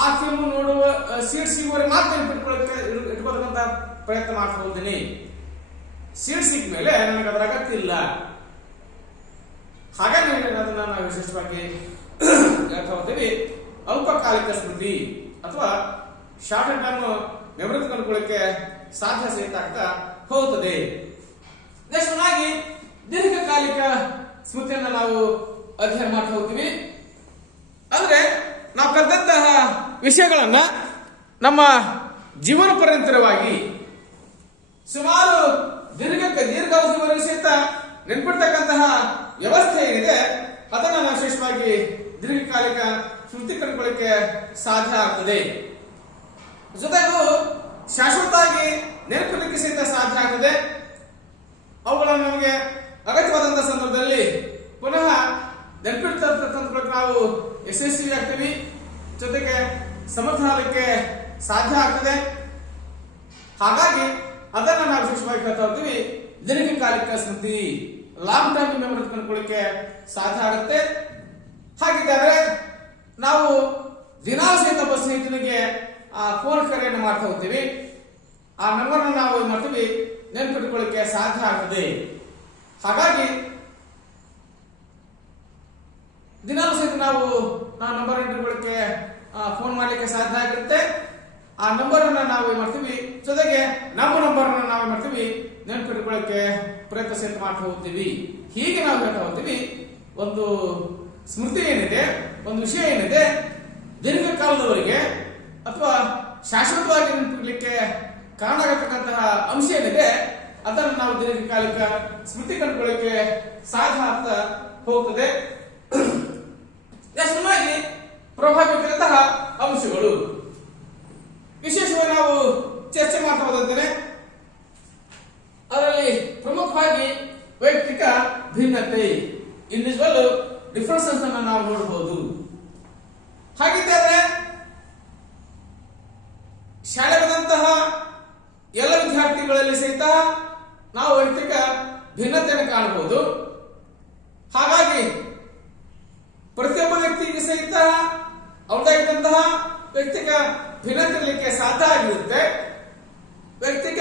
ಆ ಫಿಲ್ಮ್ ನೋಡುವ ಸೀಟ್ ಸಿಗುವವರೆಗೆ ಮಾತ್ರ ಇಟ್ಕೊಳ್ಳತಕ್ಕಂಥ ಪ್ರಯತ್ನ ಮಾಡ್ತಾ ಹೋಗ್ತೀನಿ. ಸೀಟ್ ಸಿಕ್ಕ ಮೇಲೆ ನನಗೆ ಅದರ ಅಗತ್ಯ ಇಲ್ಲ. ಹಾಗಾಗಿ ಅದನ್ನ ನಾವು ವಿಶೇಷವಾಗಿ ಹೇಳ್ತಾ ಹೋಗ್ತೀವಿ ಅಲ್ಪಕಾಲಿಕ ಸ್ಮೃತಿ ಅಥವಾ ಶಾರ್ಟ್ ಟೈಮ್ ಮೆಮೊರಿ ಕಂಡುಕೊಳ್ಳಕ್ಕೆ ಸಾಧ್ಯ ಸಹಿತ ಆಗ್ತಾ ಹೋಗುತ್ತದೆ. ನೆಕ್ಸ್ಟ್ ಆಗಿ ದೀರ್ಘಕಾಲಿಕ ಸ್ಮೃತಿಯನ್ನು ನಾವು ಅಧ್ಯಯನ ಮಾಡ್ತಾ ಹೋಗ್ತೀವಿ. ಅಂದ್ರೆ ನಾವು ಕಲಿತಂತಹ ವಿಷಯಗಳನ್ನ ನಮ್ಮ ಜೀವನ ಪರ್ಯಂತರವಾಗಿ ಸುಮಾರು ದೀರ್ಘಾವಧಿವರೆಗೂ ಸಹಿತ ನೆನ್ಪಿಡ್ತಕ್ಕಂತಹ ವ್ಯವಸ್ಥೆ ಏನಿದೆ ಅದನ್ನ ನಾವು ವಿಶೇಷವಾಗಿ ದೀರ್ಘಕಾಲಿಕ ಸ್ಮೃತಿ ಕಂಡುಕೊಳ್ಳಕ್ಕೆ ಸಾಧ್ಯ ಆಗ್ತದೆ. ಜೊತೆಗೂ ಶಾಶ್ವತವಾಗಿ ನೆನಪಿಡಲಿಕ್ಕೆ ಸಹಿತ ಸಾಧ್ಯ ಆಗ್ತದೆ. ಅವುಗಳನ್ನು ನಮಗೆ ಅಗತ್ಯವಾದಂತಹ ಸಂದರ್ಭದಲ್ಲಿ ಪುನಃ ನೆನಪಿಡ್ತಕ್ಕಂಥ ನಾವು ಯಶಸ್ವಿ ಆಗ್ತೀವಿ. ಜೊತೆಗೆ ಸಮರ್ಥನಕ್ಕೆ ಸಾಧ್ಯ ಆಗ್ತದೆ. ಹಾಗಾಗಿ ಅದನ್ನ ನಾವು ವಿಶೇಷವಾಗಿ ಹೇಳ್ತಾ ಹೋಗ್ತೀವಿ ದೀರ್ಘಕಾಲಿಕ ಸ್ಮೃತಿ, ಲಾಂಗ್ ಟರ್ಮ್ ಮೆಮೊರಿ ಕಂಡುಕೊಳ್ಳಿಕ್ಕೆ ಸಾಧ್ಯ ಆಗುತ್ತೆ. ಹಾಗಿದ್ದರೆ ನಾವು ದಿನಾಲು ಸಹಿತ ಒಬ್ಬ ಸ್ನೇಹಿತನಿಗೆ ಫೋನ್ ಕರೆಯನ್ನು ಮಾಡ್ತಾ ಹೋಗ್ತೀವಿ. ಆ ನಂಬರ್ ನಾವು ಏನ್ ಮಾಡ್ತೀವಿ ನೆನಪಿಟ್ಟುಕೊಳ್ಳಿಕ್ಕೆ ಸಾಧ್ಯ ಆಗ್ತದೆ. ಹಾಗಾಗಿ ದಿನಾಲು ಸಹಿತ ನಾವು ನಂಬರ್ ಇಟ್ಟುಕೊಳ್ಳಿಕ್ಕೆ ಫೋನ್ ಮಾಡ್ಲಿಕ್ಕೆ ಸಾಧ್ಯ ಆಗಿರುತ್ತೆ. ಆ ನಂಬರ್ ಅನ್ನ ನಾವು ಏನ್ ಮಾಡ್ತೀವಿ ಜೊತೆಗೆ ನಮ್ಮ ನಂಬರ್ ಅನ್ನ ನಾವು ಏನ್ ಮಾಡ್ತೀವಿ ನೆನಪಿಟ್ಟುಕೊಳ್ಳಿಕ್ಕೆ ಪ್ರಯತ್ನ ಸಹಿತ ಮಾಡ್ತಾ ಹೋಗ್ತೀವಿ. ಹೀಗೆ ನಾವು ಹೇಳ್ತಾ ಹೋಗ್ತೀವಿ ಒಂದು ಸ್ಮೃತಿ ಏನಿದೆ, ಒಂದು ವಿಷಯ ಏನಿದೆ ದೀರ್ಘಕಾಲದವರೆಗೆ ಅಥವಾ ಶಾಶ್ವತವಾಗಿ ನೆನಪಿಡ್ಲಿಕ್ಕೆ ಕಾರಣ ಆಗತಕ್ಕಂತಹ ಅಂಶ ಏನಿದೆ ಅದನ್ನು ನಾವು ದೀರ್ಘಕಾಲಿಕ ಸ್ಮೃತಿ ಕಂಡುಕೊಳ್ಳಿಕ್ಕೆ ಸಾಧ್ಯ ಆಗ್ತಾ ಹೋಗ್ತದೆ. ನೆಕ್ಸ್ಟ್ ಪ್ರಭಾವಿಕರಂತಹ ಅಂಶಗಳು ವಿಶೇಷವಾಗಿ ನಾವು ಚರ್ಚೆ ಮಾಡ್ತಾ ಹೋದಂತೆ ಅದರಲ್ಲಿ ಪ್ರಮುಖವಾಗಿ ವೈಯಕ್ತಿಕ ಭಿನ್ನತೆ, ಇಂಡಿವಿಜುವಲ್ ಡಿಫರೆನ್ಸಸ್ ಅನ್ನು ನಾವು ನೋಡಬಹುದು. ಹಾಗಿದ್ದರೆ ಶಾಲೆ ಬಂದಂತಹ ಎಲ್ಲ ವಿದ್ಯಾರ್ಥಿಗಳಲ್ಲಿ ಸಹಿತ ನಾವು ವೈಯಕ್ತಿಕ ಭಿನ್ನತೆಯನ್ನು ಕಾಣಬಹುದು. ಹಾಗಾಗಿ ಪ್ರತಿಯೊಬ್ಬ ವ್ಯಕ್ತಿಗೆ ಸಹಿತ ಅವರದಾಗಿದ್ದಂತಹ ವೈಯಕ್ತಿಕ ಭಿನ್ನತೆ ಇರಲಿಕ್ಕೆ ಸಾಧ್ಯ ಆಗಿರುತ್ತೆ. ವೈಯಕ್ತಿಕ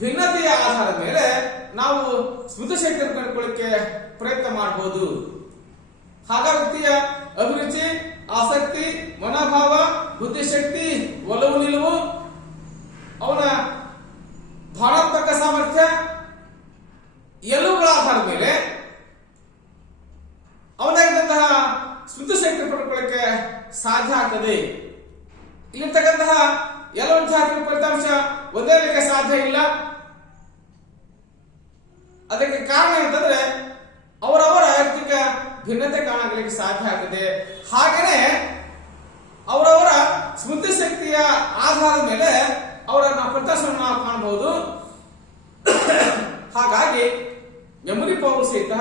ಭಿನ್ನತೆಯ ಆಧಾರದ ಮೇಲೆ ನಾವು ಸ್ಮೃತಿಶಕ್ತಿಯನ್ನು ಕಂಡುಕೊಳ್ಳಿಕ್ಕೆ ಪ್ರಯತ್ನ ಮಾಡಬಹುದು. ಹಾಗಾಗಿ ವ್ಯಕ್ತಿಯ ಅಭಿರುಚಿ, ಆಸಕ್ತಿ, ಮನೋಭಾವ, ಬುದ್ಧಿಶಕ್ತಿ, ಒಲವು ನಿಲುವು, ಅವನ ಭಾವನಾತ್ಮಕ ಸಾಮರ್ಥ್ಯ ಎಲ್ಲವುಗಳ ಆಧಾರದ ಮೇಲೆ ಅವನಾಗಿದ್ದಂತಹ ಸ್ಮೃತಿಶಕ್ತಿ ಪಡ್ಕೊಳ್ಳಿಕ್ಕೆ ಸಾಧ್ಯ ಆಗ್ತದೆ. ಇಲ್ಲಿರ್ತಕ್ಕಂತಹ ಎಲ್ಲ ವಿದ್ಯಾರ್ಥಿಗಳ ಫಲಿತಾಂಶ ಒಂದೇ ರೀತಿಗೆ ಸಾಧ್ಯ ಇಲ್ಲ. ಅದಕ್ಕೆ ಕಾರಣ ಅಂತಂದ್ರೆ ಅವರವರ ವೈಯಕ್ತಿಕ ಭಿನ್ನತೆ ಕಾಣಲಿಕ್ಕೆ ಸಾಧ್ಯ ಆಗ್ತದೆ. ಹಾಗೆಯೇ ಅವರವರ ಸ್ಮೃತಿ ಶಕ್ತಿಯ ಆಧಾರದ ಮೇಲೆ ಅವರ ಫಲಿತಾಂಶವನ್ನು ನಾವು ಕಾಣಬಹುದು. ಹಾಗಾಗಿ ಮೆಮೊರಿ ಪವರ್ ಸಹಿತ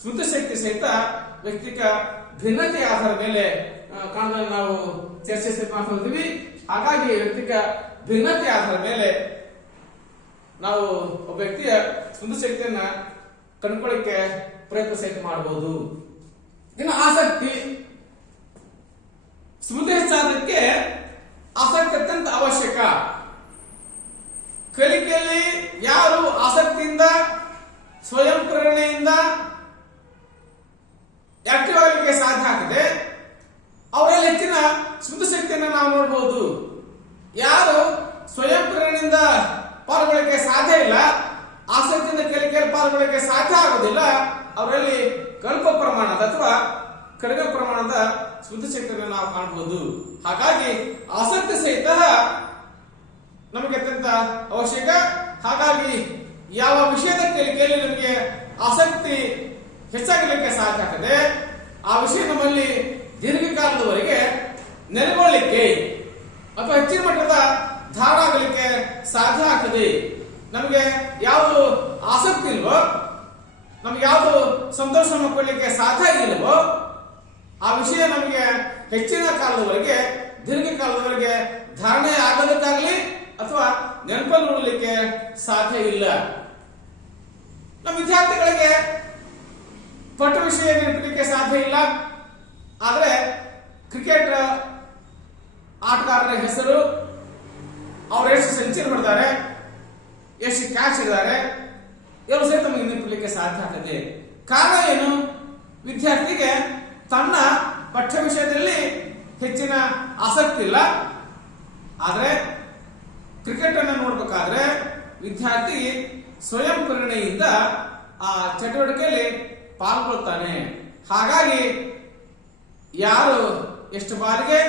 ಸ್ಮೃತಿ ಶಕ್ತಿ ಸಹಿತ ವೈಯಕ್ತಿಕ ಭಿನ್ನತೆಯ ಆಧಾರದ ಮೇಲೆ ಕಾಣೋದನ್ನು ನಾವು ಚರ್ಚೆ ಮಾಡ್ತಾ ಹೋಗ್ತೀವಿ. ಹಾಗಾಗಿ ವೈಯಕ್ತಿಕ ಭಿನ್ನತೆಯ ಆಧಾರದ ಮೇಲೆ ನಾವು ಒಬ್ಬ ವ್ಯಕ್ತಿಯ ಸ್ಮೃತಿ ಶಕ್ತಿಯನ್ನ ಕಂಡುಕೊಳ್ಳಿಕ್ಕೆ ಪ್ರಯತ್ನ ಸಹಿತ ಮಾಡಬಹುದು. ಇನ್ನು ಆಸಕ್ತಿ, ಸ್ಮೃತಿ ಹೆಚ್ಚಾದಕ್ಕೆ ಆಸಕ್ತಿ ಅತ್ಯಂತ ಅವಶ್ಯಕ. ಕಲಿಕೆಯಲ್ಲಿ ಯಾರು ಆಸಕ್ತಿಯಿಂದ ಸ್ವಯಂ ಪ್ರೇರಣೆಯಿಂದ ಆಕ್ಟಿವ್ ಆಗಲಿಕ್ಕೆ ಸಾಧ್ಯ ಆಗ್ತದೆ ಅವರಲ್ಲಿ ಹೆಚ್ಚಿನ ಸ್ಮೃತಿ ಶಕ್ತಿಯನ್ನು ನಾವು ನೋಡಬಹುದು. ಯಾರು ಸ್ವಯಂ ಪ್ರೇರಣೆಯಿಂದ ಪಾಲ್ಗೊಳ್ಳಕ್ಕೆ ಸಾಧ್ಯ ಇಲ್ಲ, ಆಸಕ್ತಿಯಿಂದ ಕಲಿಕೆಯಲ್ಲಿ ಪಾಲ್ಗೊಳ್ಳಕ್ಕೆ ಸಾಧ್ಯ ಆಗುವುದಿಲ್ಲ, ಅವರಲ್ಲಿ ಸ್ವಲ್ಪ ಪ್ರಮಾಣದ ಅಥವಾ ಕಡಿಮೆ ಪ್ರಮಾಣದ ಸ್ಮೃತಿ ಶಕ್ತಿಯನ್ನು ನಾವು ಕಾಣಬಹುದು. ಹಾಗಾಗಿ ಆಸಕ್ತಿ ಸಹಿತ ನಮಗೆ ಅತ್ಯಂತ ಅವಶ್ಯಕ. ಹಾಗಾಗಿ ಯಾವ ವಿಷಯದ ಕಲಿಕೆಯಲ್ಲಿ ನಮಗೆ ಆಸಕ್ತಿ ಹೆಚ್ಚಾಗಲಿಕ್ಕೆ ಸಾಧ್ಯ ಆಗ್ತದೆ ಆ ವಿಷಯ ನಮ್ಮಲ್ಲಿ ದೀರ್ಘಕಾಲದವರೆಗೆ ನೆಲೆಗೊಳ್ಳಲಿಕ್ಕೆ ಅಥವಾ ಹೆಚ್ಚಿನ ಮಟ್ಟದ ಧಾರಣ ಆಗಲಿಕ್ಕೆ ಸಾಧ್ಯ ಆಗ್ತದೆ. ನಮಗೆ ಯಾವುದು ಆಸಕ್ತಿ ಇಲ್ವೋ, ನಮ್ಗೆ ಯಾವುದು ಸಂತೋಷವನ್ನು ಕೊಡಲಿಕ್ಕೆ ಸಾಧ್ಯ ಇಲ್ಲವೋ ಆ ವಿಷಯ ನಮಗೆ ಹೆಚ್ಚಿನ ಕಾಲದವರೆಗೆ ದೀರ್ಘಕಾಲದವರೆಗೆ ಧಾರಣೆ ಆಗೋದಕ್ಕಾಗಲಿ ಅಥವಾ ನೆನಪಲ್ಲಿ ಉಳಿಲಿಕ್ಕೆ ಸಾಧ್ಯ ಇಲ್ಲ. ನಮ್ಮ ವಿದ್ಯಾರ್ಥಿಗಳಿಗೆ ಪಠ್ಯ ವಿಷಯ ನೆನಪಲಿಕ್ಕೆ ಸಾಧ್ಯ ಇಲ್ಲ, ಆದರೆ ಕ್ರಿಕೆಟ್ ಆಟಗಾರರ ಹೆಸರು, ಅವ್ರು ಎಷ್ಟು ಸೆಂಚುರಿ ಹೊಡೆದಾರೆ, ಎಷ್ಟು ಕ್ಯಾಚ್ ಇದ್ದಾರೆ, ಎಲ್ಲರೂ ಸಹಿತ ನಮಗೆ ನೆನಪಲಿಕ್ಕೆ ಸಾಧ್ಯ ಆಗ್ತದೆ. ಕಾರಣ ಏನು? ವಿದ್ಯಾರ್ಥಿಗೆ ತನ್ನ ಪಠ್ಯ ವಿಷಯದಲ್ಲಿ ಹೆಚ್ಚಿನ ಆಸಕ್ತಿ ಇಲ್ಲ. ಆದರೆ ಕ್ರಿಕೆಟ್ ಅನ್ನು ನೋಡ್ಬೇಕಾದ್ರೆ ವಿದ್ಯಾರ್ಥಿ ಸ್ವಯಂ ಪ್ರೇರಣೆಯಿಂದ ಆ ಚಟುವಟಿಕೆಯಲ್ಲಿ ಪಾಲ್ಗೊಳ್ತಾನೆ. ಹಾಗಾಗಿ ಯಾರು ಎಷ್ಟು ಬಾರಿಗೆ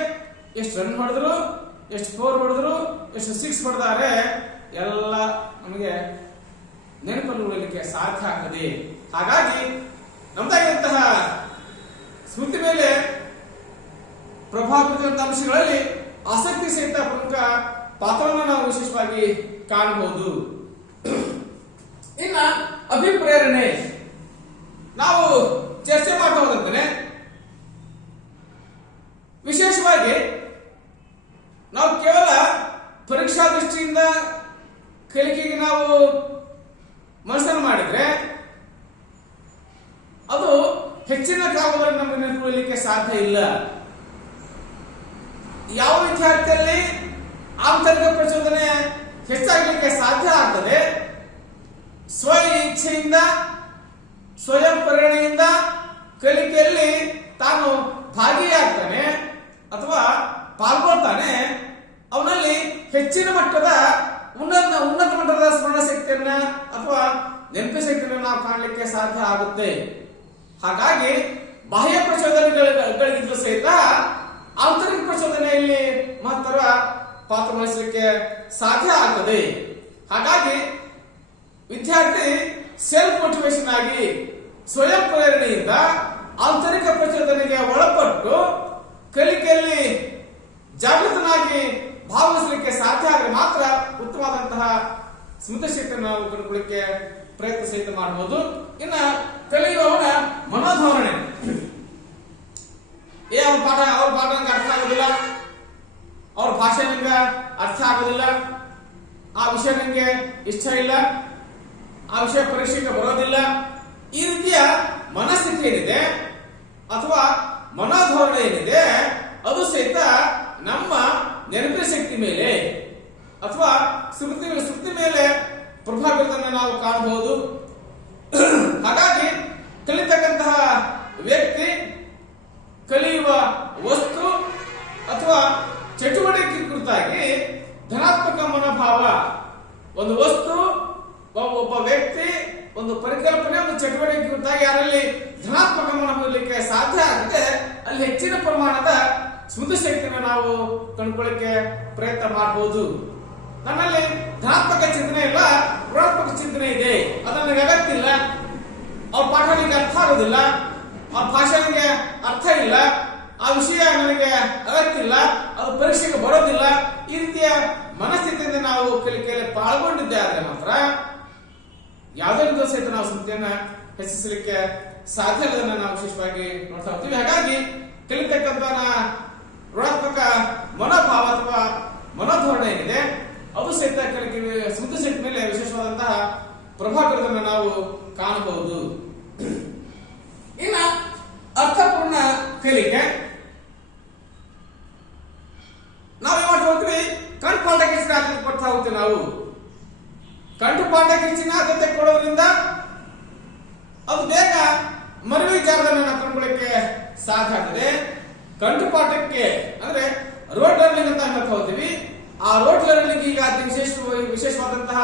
ಎಷ್ಟು ರನ್ ಹೊಡೆದ್ರು, ಎಷ್ಟು ಸ್ಕೋರ್ ಹೊಡೆದ್ರು, ಎಷ್ಟು ಸಿಕ್ಸ್ ಹೊಡೆದಾರೆ ಎಲ್ಲ ನಮಗೆ ನೆನಪಲ್ಲಿ ಉಳಿಯಲಿಕ್ಕೆ ಸಾಧ್ಯ ಆಗ್ತದೆ. ಹಾಗಾಗಿ ನಮ್ದಾಗಿರುವಂತಹ ಸ್ಮೃತಿ ಮೇಲೆ ಪ್ರಭಾವ ಬೀರುವಂತಹ ಅಂಶಗಳಲ್ಲಿ ಆಸಕ್ತಿ ಸಹಿತ ಪ್ರಮುಖ ಪಾತ್ರವನ್ನು ನಾವು ವಿಶೇಷವಾಗಿ ಕಾಣಬಹುದು. ಇನ್ನ ಅಭಿಪ್ರೇರಣೆ ನಾವು ಚರ್ಚೆ ಮಾಡ್ತಾ ಹೋದಂತೆ ವಿಶೇಷವಾಗಿ ನಾವು ಕೇವಲ ಪರೀಕ್ಷಾ ದೃಷ್ಟಿಯಿಂದ ಕಲಿಕೆಗೆ ನಾವು ಮನಸ್ಸನ್ನು ಮಾಡಿದ್ರೆ ಅದು ಹೆಚ್ಚಿನ ಕಾಲದವರೆಗೆ ನಮಗೆ ನೆನಪಿಡಲಿಕ್ಕೆ ಸಾಧ್ಯ ಇಲ್ಲ. ಯಾವ ವಿದ್ಯಾರ್ಥಿಯಲ್ಲಿ ಆಂತರಿಕ ಪ್ರಚೋದನೆ ಹೆಚ್ಚಾಗಲಿಕ್ಕೆ ಸಾಧ್ಯ ಆಗ್ತದೆ, ಸ್ವ ಇಚ್ಛೆಯಿಂದ ಸ್ವಯಂ ಪ್ರೇರಣೆಯಿಂದ ಕಲಿಕೆಯಲ್ಲಿ ತಾನು ಭಾಗಿಯಾಗ್ತಾನೆ ಅಥವಾ ಪಾಲ್ಗೊಳ್ತಾನೆ, ಅವನಲ್ಲಿ ಹೆಚ್ಚಿನ ಮಟ್ಟದ ಉನ್ನತ ಮಟ್ಟದ ಸ್ಮರಣ ಶಕ್ತಿಯನ್ನ ಅಥವಾ ನೆನಪು ಶಕ್ತಿಯನ್ನು ನಾವು ಕಾಣಲಿಕ್ಕೆ ಸಾಧ್ಯ ಆಗುತ್ತೆ. ಹಾಗಾಗಿ ಬಾಹ್ಯ ಪ್ರಚೋದನೆಗಳಿಗಿದ್ರು ಸಹಿತ ಆಂತರಿಕ ಪ್ರಚೋದನೆಯಲ್ಲಿ ಮಹತ್ತರ ಪಾತ್ರ ವಹಿಸಲಿಕ್ಕೆ ಸಾಧ್ಯ ಆಗ್ತದೆ. ಹಾಗಾಗಿ ವಿದ್ಯಾರ್ಥಿ ಸೆಲ್ಫ್ ಮೋಟಿವೇಶನ್ ಆಗಿ ಸ್ವಯಂ ಪ್ರೇರಣೆಯಿಂದ ಆಂತರಿಕ ಪ್ರಚೋದನೆಗೆ ಒಳಪಟ್ಟು ಕಲಿಕೆಯಲ್ಲಿ ಜಾಗೃತನಾಗಿ ಭಾಗವಹಿಸಲಿಕ್ಕೆ ಸಾಧ್ಯ ಆದರೆ ಮಾತ್ರ ಉತ್ತಮವಾದಂತಹ ಸ್ಮೃತಿ ಶಕ್ತಿಯನ್ನು ನಾವು ಕಂಡುಕೊಳ್ಳಿಕ್ಕೆ ಪ್ರಯತ್ನ ಸಹಿತ ಮಾಡಬಹುದು. ಇನ್ನ ಕಲಿಯುವವನ ಮನೋಧೋರಣೆ, ಅವ್ರ ಪಾಠ ನಂಗೆ ಅರ್ಥ ಆಗೋದಿಲ್ಲ, ಅವ್ರ ಭಾಷೆ ನಂಗೆ ಅರ್ಥ ಆಗೋದಿಲ್ಲ, ಆ ವಿಷಯ ನಂಗೆ ಇಷ್ಟ ಇಲ್ಲ, ಆ ವಿಷಯ ಪರೀಕ್ಷೆಗೆ ಬರೋದಿಲ್ಲ, ಈ ರೀತಿಯ ಮನಸ್ಥಿತಿ ಏನಿದೆ ಅಥವಾ ಮನೋಧೋರಣೆ ಏನಿದೆ ಅದು ಸಹಿತ ನಮ್ಮ ನೆನಪಿನ ಶಕ್ತಿ ಮೇಲೆ ಅಥವಾ ಸ್ಮೃತಿ ಮೇಲೆ ಪ್ರಭಾವ ಬೀರುವುದನ್ನು ನಾವು ಕಾಣಬಹುದು. ಹಾಗಾಗಿ ಕಲಿತಕ್ಕಂತಹ ವ್ಯಕ್ತಿ ಕಲಿಯುವ ವಸ್ತು ಅಥವಾ ಚಟುವಟಿಕೆ ಕುರಿತಾಗಿ ಧನಾತ್ಮಕ ಮನೋಭಾವ, ಒಂದು ವಸ್ತು, ಒಬ್ಬ ವ್ಯಕ್ತಿ, ಒಂದು ಪರಿಕಲ್ಪನೆ, ಒಂದು ಚಟುವಟಿಕೆ ಕುರಿತಾಗಿ ಯಾರಲ್ಲಿ ಧನಾತ್ಮಕ ಮನೋಭಾವಕ್ಕೆ ಸಾಧ್ಯ ಆಗಿದೆ ಅಲ್ಲಿ ಹೆಚ್ಚಿನ ಪ್ರಮಾಣದ ಸ್ಮೃತಿ ಶಕ್ತಿಯನ್ನು ನಾವು ಕಂಡುಕೊಳ್ಳಿಕ್ಕೆ ಪ್ರಯತ್ನ ಮಾಡಬಹುದು. ನನ್ನಲ್ಲಿ ಧನಾತ್ಮಕ ಚಿಂತನೆ ಇಲ್ಲ, ಋಣಾತ್ಮಕ ಚಿಂತನೆ ಇದೆ, ಅದು ನನಗೆ ಅಗತ್ಯ ಇಲ್ಲ, ಅವ್ರ ಪಾಠ ನನಗೆ ಅರ್ಥ ಆಗೋದಿಲ್ಲ, ಆ ಭಾಷೆ ನನಗೆ ಅರ್ಥ ಇಲ್ಲ, ಆ ವಿಷಯ ನನಗೆ ಅಗತ್ಯ ಇಲ್ಲ, ಅದು ಪರೀಕ್ಷೆಗೆ ಬರೋದಿಲ್ಲ, ಈ ರೀತಿಯ ಮನಸ್ಥಿತಿಯಿಂದ ನಾವು ಕಲಿಕೆಯಲ್ಲಿ ಪಾಲ್ಗೊಂಡಿದ್ದೆ ಆದ್ರೆ ಮಾತ್ರ ಯಾವುದೇ ರೀತಿಯ ಸಹಿತ ನಾವು ಸ್ಮೃತಿಯನ್ನ ಹೆಚ್ಚಿಸಲಿಕ್ಕೆ ಸಾಧ್ಯ ಇಲ್ಲದನ್ನ ನಾವು ವಿಶೇಷವಾಗಿ ನೋಡ್ತಾ ಹೋಗ್ತೀವಿ. ಹಾಗಾಗಿ ಕಲಿತಕ್ಕಂಥ ಋಣಾತ್ಮಕ ಮನೋಭಾವ ಅಥವಾ ಮನೋಧೋರಣೆ ಏನಿದೆ ಅದು ಸಹಿತ ಕಲಿಕೆ ಸ್ಮೃತಿ ಶಕ್ತಿ ಮೇಲೆ ವಿಶೇಷವಾದಂತಹ ಪ್ರಭಾವ ಬೀರುವುದನ್ನು ನಾವು ಕಾಣಬಹುದು. ಇನ್ನ ಅರ್ಥಪೂರ್ಣ ಕಲಿಕೆ ನಾವೇನ್ ಮಾಡ್ತಾ ಹೋಗ್ತೀವಿ, ಕಂಠಪಾಠಕ್ಕೆ ಹೆಚ್ಚಿನ ಆದ್ಯತೆ ಕೊಡ್ತಾ ಹೋಗ್ತೀವಿ. ನಾವು ಕಂಠಪಾಠಕ್ಕೆ ಹೆಚ್ಚಿನ ಆದ್ಯತೆ ಕೊಡೋದ್ರಿಂದ ಅದು ಬೇಗ ಮರುವಿಚಾರವನ್ನು ನಾವು ಕಂಡುಕೊಳ್ಳಿಕ್ಕೆ ಸಾಧ್ಯ ಆಗ್ತದೆ. ಕಂಠಪಾಠಕ್ಕೆ ಅಂದ್ರೆ ರೋಡ್ ಲರ್ನಿಂಗ್ ಅಂತ ಹೇಳ್ತಾ ಹೋಗ್ತೀವಿ. ಆ ರೋಡ್ ಲರ್ನಿಂಗ್ ಈಗ ಅತಿ ವಿಶೇಷವಾದಂತಹ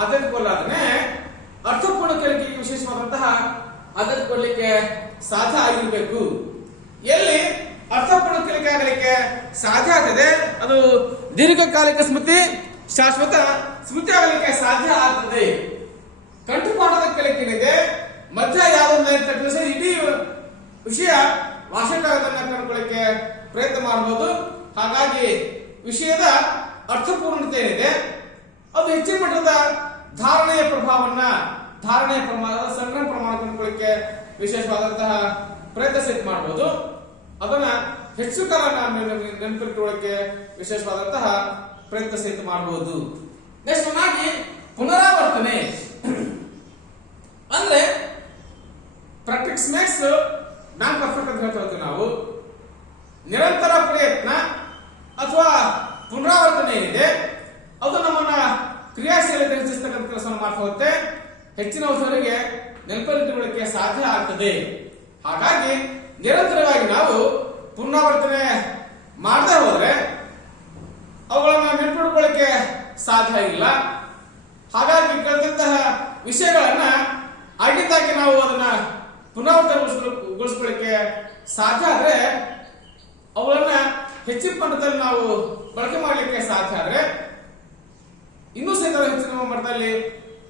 ಆದ್ಯತೆ ಕೊಡಲಾದ್ರೆ ಅರ್ಥಪೂರ್ಣ ಕಲಿಕೆಗೆ ವಿಶೇಷವಾದಂತಹ ಆದ್ಯತೆ ಕೊಡಲಿಕ್ಕೆ ಸಾಧ್ಯ ಆಗಿರಬೇಕು. ಎಲ್ಲಿ ಅರ್ಥಪೂರ್ಣ ಕಲಿಕೆ ಆಗಲಿಕ್ಕೆ ಸಾಧ್ಯ ಆಗ್ತದೆ ಅದು ದೀರ್ಘಕಾಲಿಕ ಸ್ಮೃತಿ, ಶಾಶ್ವತ ಸ್ಮೃತಿ ಆಗಲಿಕ್ಕೆ ಸಾಧ್ಯ ಆಗ್ತದೆ. ಕಂಠಪಾಠದ ಕಲಿಕೆ ಏನಿದೆ ಮಧ್ಯ ಯಾವುದೊಂದು ಇಡೀ ವಿಷಯ ವಾರ್ಷಿಕವನ್ನು ಕಂಡುಕೊಳ್ಳಿಕ್ಕೆ ಪ್ರಯತ್ನ ಮಾಡಬಹುದು. ಹಾಗಾಗಿ ವಿಷಯದ ಅರ್ಥಪೂರ್ಣತೆ ಏನಿದೆ ಅದು ಹೆಚ್ಚಿನ ಮಟ್ಟದ ಧಾರಣೆಯ ಪ್ರಮಾಣ ಸಂಗ್ರಹ ಪ್ರಮಾಣ ಕಂಡುಕೊಳ್ಳಿಕ್ಕೆ ವಿಶೇಷವಾದಂತಹ ಪ್ರಯತ್ನ ಸಹಿತ ಮಾಡಬಹುದು. ಅದನ್ನ ಹೆಚ್ಚು ಕಾಲ ನೆನಪಿಟ್ಟುಕೊಳ್ಳಕ್ಕೆ ವಿಶೇಷವಾದಂತಹ ಪ್ರಯತ್ನ ಸಹಿತ ಮಾಡಬಹುದು. ನೆಕ್ಸ್ಟ್ ಆಗಿ ಪುನರಾವರ್ತನೆ ಅಂದ್ರೆ ಪ್ರಾಕ್ಟೀಸ್ ಮೇಕ್ಸ್ ನಾನ್ ಪರ್ಫೆಕ್ಟ್ ಅಂತ ಹೇಳ್ತಾ ಹೋಗ್ತೀವಿ ನಾವು. ನಿರಂತರ ಪ್ರಯತ್ನ ಅಥವಾ ಪುನರಾವರ್ತನೆ ಏನಿದೆ ಅದು ನಮ್ಮನ್ನ ಕ್ರಿಯಾಶೀಲತೆ ಹೆಚ್ಚಿಸ್ತಕ್ಕಂಥ ಕೆಲಸವನ್ನು ಮಾಡ್ತಾ ಹೋಗುತ್ತೆ, ಹೆಚ್ಚಿನ ವರ್ಷಗಳಿಗೆ ನೆನಪಿಟ್ಟುಕೊಳ್ಳಕ್ಕೆ ಸಾಧ್ಯ ಆಗ್ತದೆ. ಹಾಗಾಗಿ ನಿರಂತರವಾಗಿ ನಾವು ಪುನರಾವರ್ತನೆ ಮಾಡದೆ ಹೋದ್ರೆ ಅವುಗಳನ್ನ ನೆನಪಿಟ್ಟುಕೊಳ್ಳಕ್ಕೆ ಸಾಧ್ಯ ಇಲ್ಲ. ಹಾಗಾಗಿ ಕಲಿತಂತಹ ವಿಷಯಗಳನ್ನ ಆಗಿದ್ದಾಗಿ ನಾವು ಅದನ್ನ ಪುನರಾವರ್ತನೆಗೊಳಿಸಿಕೊಳ್ಳಿಕ್ಕೆ ಸಾಧ್ಯ ಆದ್ರೆ ಅವುಗಳನ್ನ ಹೆಚ್ಚಿನ ಮಟ್ಟದಲ್ಲಿ ನಾವು ಬಳಕೆ ಮಾಡಲಿಕ್ಕೆ ಸಾಧ್ಯ ಆದ್ರೆ ಇನ್ನೂ ಸಹಿತ ಹೆಚ್ಚಿನ ಮಟ್ಟದಲ್ಲಿ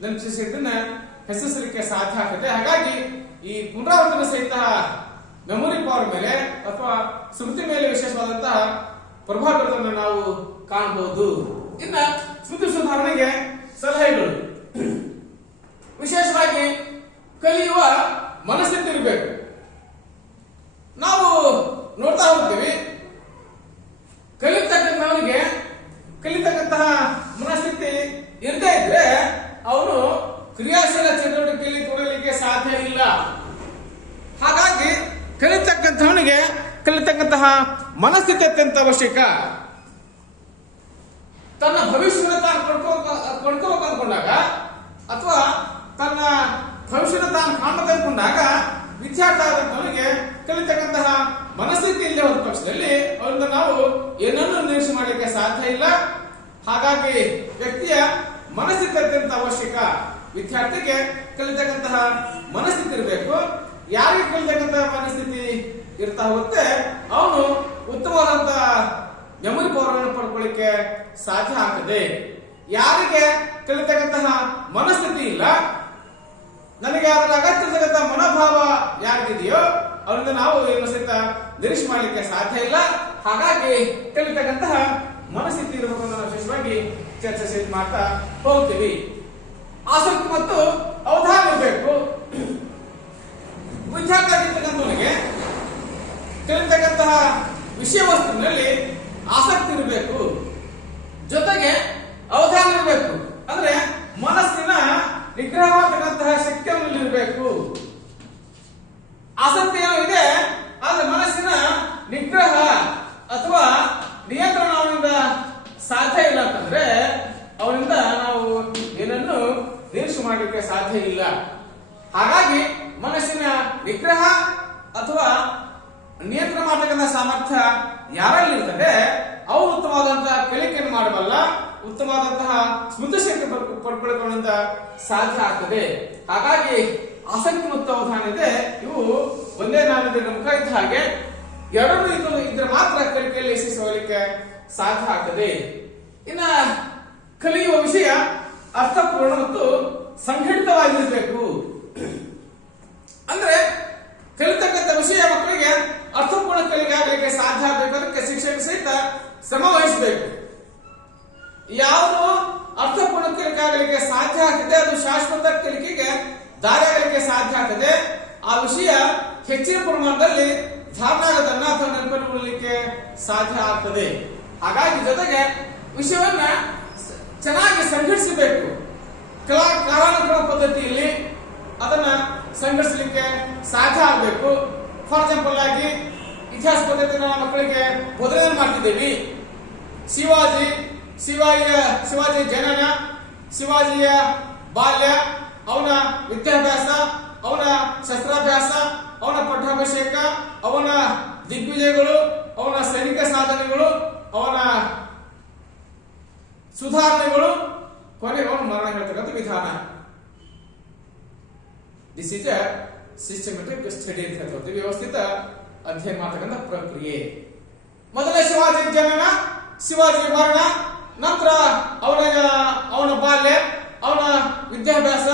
ನೆನಪಿಸಿದ್ದನ್ನ ಹೆಚ್ಚಿಸಲಿಕ್ಕೆ ಸಾಧ್ಯ ಆಗ್ತದೆ. ಹಾಗಾಗಿ ಈ ಪುನರಾವರ್ತನೆ ಸಹಿತ ಮೆಮೊರಿ ಪವರ್ ಮೇಲೆ ಅಥವಾ ಸ್ಮೃತಿ ಮೇಲೆ ವಿಶೇಷವಾದಂತಹ ಪ್ರಭಾವ ಬೀರುವುದನ್ನು ನಾವು ಕಾಣಬಹುದು. ಇನ್ನ ಸ್ಮೃತಿ ಸುಧಾರಣೆಗೆ ಸಲಹೆಗಳು, ವಿಶೇಷವಾಗಿ ಕಲಿಯುವ ಮನಸ್ಥಿತಿ ಇರಬೇಕು. ನಾವು ನೋಡ್ತಾ ಹೋಗ್ತೀವಿ ಕಲಿತಕ್ಕಂತಹ ಮನಸ್ಥಿತಿ ಇರದೇ ಇದ್ರೆ ಅವನು ಕ್ರಿಯಾಶೀಲ ಚಟುವಟಿಕೆಯಲ್ಲಿ ತೊಡಗಲಿಕ್ಕೆ ಸಾಧ್ಯ ಇಲ್ಲ. ಹಾಗಾಗಿ ಕಲಿತಕ್ಕಂತಹ ಮನಸ್ಥಿತಿ ಅತ್ಯಂತ ಅವಶ್ಯಕ. ತನ್ನ ಭವಿಷ್ಯವನ್ನು ತಾನು ಕೊಂಡ್ಕೋಬೇಕು ಅಂದ್ಕೊಂಡಾಗ ಅಥವಾ ತನ್ನ ಭವಿಷ್ಯನ ತಾನು ಕಾಣಬೇಕು ಅಂದ್ಕೊಂಡಾಗ ವಿದ್ಯಾರ್ಥಿ ಆದಂತವನಿಗೆ ಕಲಿತಕ್ಕಂತಹ ಮನಸ್ಥಿತಿ ಇಲ್ಲದೆ ಹೋದ ಪಕ್ಷದಲ್ಲಿ ಅವರಿಂದ ನಾವು ಏನನ್ನೂ ನಿರೀಕ್ಷೆ ಮಾಡಲಿಕ್ಕೆ ಸಾಧ್ಯ ಇಲ್ಲ. ಹಾಗಾಗಿ ವ್ಯಕ್ತಿಯ ಮನಸ್ಥಿತಿ ಅತ್ಯಂತ ಅವಶ್ಯಕ. ವಿದ್ಯಾರ್ಥಿಗೆ ಕಲಿತಕ್ಕಂತಹ ಮನಸ್ಥಿತಿ ಇರಬೇಕು. ಯಾರಿಗೆ ಕಲಿತಕ್ಕಂತಹ ಮನಸ್ಥಿತಿ ಇರ್ತಾ ಹೋಗುತ್ತೆ ಅವನು ಉತ್ತಮವಾದಂತಹ ಮೆಮೊರಿ ಪವರ್ ಅನ್ನು ಪಡ್ಕೊಳ್ಳಿಕ್ಕೆ ಸಾಧ್ಯ ಆಗ್ತದೆ. ಯಾರಿಗೆ ಕಲಿತಕ್ಕಂತಹ ಮನಸ್ಥಿತಿ ಇಲ್ಲ, ನನಗೆ ಅದರ ಅಗತ್ಯ ಇರತಕ್ಕಂತಹ ಮನೋಭಾವ ಯಾರಿಗಿದೆಯೋ ಅವರಿಂದ ನಾವು ಏನು ಸಹಿತ ನಿರೀಕ್ಷೆ ಮಾಡಲಿಕ್ಕೆ ಸಾಧ್ಯ ಇಲ್ಲ. ಹಾಗಾಗಿ ಕಲಿತಕ್ಕಂತಹ ಮನಸ್ಥಿತಿ ಇರಬೇಕು ನಾವು ವಿಶೇಷವಾಗಿ ಚರ್ಚೆ ಸಹಿತ ಮಾಡ್ತಾ ಹೋಗ್ತೀವಿ. ಆಸಕ್ತಿ ಮತ್ತು ಅವಧಾನ ಇರಬೇಕು. ವಿದ್ಯಾರ್ಥಿ ಆಗಿರ್ತಕ್ಕಂಥವನಿಗೆ ಕಲಿತಕ್ಕಂತಹ ವಿಷಯ ವಸ್ತುವಿನಲ್ಲಿ ಆಸಕ್ತಿ ಇರಬೇಕು, ಜೊತೆಗೆ ಅವಧಾನ ಇರಬೇಕು. ಅಂದ್ರೆ ಮನಸ್ಸಿನ ನಿಗ್ರಹ ಮಾಡತಕ್ಕಂತಹ ಶಕ್ತಿ ಅವನಲ್ಲಿ ಇರಬೇಕು. ಆಸಕ್ತಿ ಏನೋ ಇದೆ, ಆದ್ರೆ ಮನಸ್ಸಿನ ನಿಗ್ರಹ ಅಥವಾ ನಿಯಂತ್ರಣ ಅವನಿಂದ ಸಾಧ್ಯ ಇಲ್ಲ ಅಂತಂದ್ರೆ ಅವನಿಂದ ನಾವು ಏನನ್ನು ನಿರೀಕ್ಷೆ ಮಾಡಲಿಕ್ಕೆ ಸಾಧ್ಯ ಇಲ್ಲ. ಹಾಗಾಗಿ ಮನಸ್ಸಿನ ನಿಗ್ರಹ ಅಥವಾ ನಿಯಂತ್ರಣ ಮಾಡತಕ್ಕಂಥ ಸಾಮರ್ಥ್ಯ ಯಾರಲ್ಲಿ ಇರ್ತದೆ ಅವರು ಉತ್ತಮವಾದಂತಹ ಕಲಿಕೆಯನ್ನು ಮಾಡಬಲ್ಲ, ಉತ್ತಮವಾದಂತಹ ಸ್ಮೃತಿ ಶಕ್ತಿ ಪಡ್ಕೊಳ್ಳೋದ್ರಿಂದ ಸಾಧ್ಯ ಆಗ್ತದೆ. ಹಾಗಾಗಿ ಆಸಕ್ತಿ ಮತ್ತು ಅವಧಾನ ಇದೆ, ಇವು ಒಂದೇ ನಾಮದ ಮುಖ ಇದ್ದ ಹಾಗೆ ಎರಡೂ ಇದ್ರೆ ಮಾತ್ರ ಕಲಿಕೆಯಲ್ಲಿ ಯಶಸ್ವಿಸಲಿಕ್ಕೆ ಸಾಧ್ಯ ಆಗ್ತದೆ. ಇನ್ನ ಕಲಿಯುವ ವಿಷಯ ಅರ್ಥಪೂರ್ಣ ಮತ್ತು ಸಂಘಟಿತವಾಗಿರಬೇಕು. ಅಂದ್ರೆ ಕಲಿತಕ್ಕಂಥ ವಿಷಯ ಮಕ್ಕಳಿಗೆ ಅರ್ಥಪೂರ್ಣ ಕಲಿಕೆ ಆಗಲಿಕ್ಕೆ ಸಾಧ್ಯ ಆಗಬೇಕು. ಅದಕ್ಕೆ ಶಿಕ್ಷಕ ಸಹಿತ ಶ್ರಮ ವಹಿಸಬೇಕು. ಯಾವುದು ಅರ್ಥಪೂರ್ಣ ಕಲಿಕೆ ಆಗಲಿಕ್ಕೆ ಸಾಧ್ಯ ಆಗ್ತದೆ, ಅದು ಶಾಶ್ವತ ಕಲಿಕೆಗೆ ದಾರಿ ಆಗಲಿಕ್ಕೆ ಸಾಧ್ಯ ಆಗ್ತದೆ. ಆ ವಿಷಯ ಹೆಚ್ಚಿನ ಪ್ರಮಾಣದಲ್ಲಿ ಧಾರಣಾಗದನ್ನ ಅಥವಾ ನೆನಪಿಟ್ಟುಕೊಳ್ಳಲಿಕ್ಕೆ ಸಾಧ್ಯ ಆಗ್ತದೆ. ಹಾಗಾಗಿ ಜೊತೆಗೆ ವಿಷಯವನ್ನ ಚೆನ್ನಾಗಿ ಸಂಘಟಿಸಬೇಕು. ಕಾಲಾನುಕ್ರಮ ಪದ್ಧತಿಯಲ್ಲಿ ಅದನ್ನ ಸಂಘಟಿಸಲಿಕ್ಕೆ ಸಾಧ್ಯ ಆಗಬೇಕು. ಫಾರ್ ಎಕ್ಸಾಂಪಲ್ ಆಗಿ ಇತಿಹಾಸ ಪದ್ಧತಿನ ಮಕ್ಕಳಿಗೆ ಬೋಧನೆ ಮಾಡ್ತಿದ್ದೇವೆ. ಶಿವಾಜಿ ಜನನ, ಶಿವಾಜಿಯ ಬಾಲ್ಯ, ಅವನ ವಿದ್ಯಾಭ್ಯಾಸ, ಅವನ ಶಸ್ತ್ರಾಭ್ಯಾಸ, ಅವನ ಪಟ್ಟಾಭಿಷೇಕ, ಅವನ ದಿಗ್ವಿಜಯಗಳು, ಅವನ ಸೈನಿಕ ಸಾಧನೆಗಳು, ಅವನ ಸುಧಾರಣೆಗಳು, ಕೊನೆಗೆ ಅವನು ಮರಣ ಹೇಳ್ತಕ್ಕಂಥ ವಿಧಾನ. This is A systematic study ಅಂತ ಹೇಳ್ತೀವಿ. ವ್ಯವಸ್ಥಿತ ಅಧ್ಯಯನ ಮಾಡತಕ್ಕಂಥ ಪ್ರಕ್ರಿಯೆ. ಮೊದಲ ಶಿವಾಜಿ ಜನನ, ಶಿವಾಜಿ ಮರಣ, ನಂತರ ಅವನ ಬಾಲ್ಯ, ಅವನ ವಿದ್ಯಾಭ್ಯಾಸ,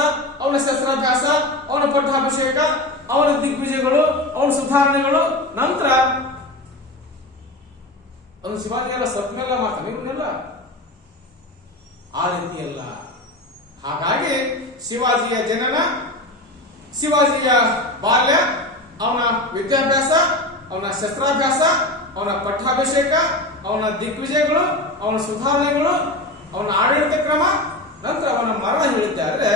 ಅವನ ಶಸ್ತ್ರಾಭ್ಯಾಸ, ಅವನ ಪಟ್ಟಾಭಿಷೇಕ, ಅವನ ದಿಗ್ವಿಜಯಗಳು, ಅವನ ಸುಧಾರಣೆಗಳು, ನಂತರ ಅವನು ಶಿವಾಜಿ ಎಲ್ಲ ಸತ್ ಮೇಲೆ ಮಾಡ್ತಾನೆ, ಇವನ್ನೆಲ್ಲ ಆ ರೀತಿಯಲ್ಲ. ಹಾಗಾಗಿ ಶಿವಾಜಿಯ ಜನನ, ಶಿವಾಜಿಯ ಬಾಲ್ಯ, ಅವನ ವಿದ್ಯಾಭ್ಯಾಸ, ಅವನ ಶಸ್ತ್ರಾಭ್ಯಾಸ, ಅವನ ಪಟ್ಟಾಭಿಷೇಕ, ಅವನ ದಿಗ್ವಿಜಯಗಳು, ಅವನ ಸುಧಾರಣೆಗಳು, ಅವನ ಆಡಳಿತ ಕ್ರಮ, ನಂತರ ಅವನ ಮರಣ ಹೇಳಿದ್ದಾರೆ.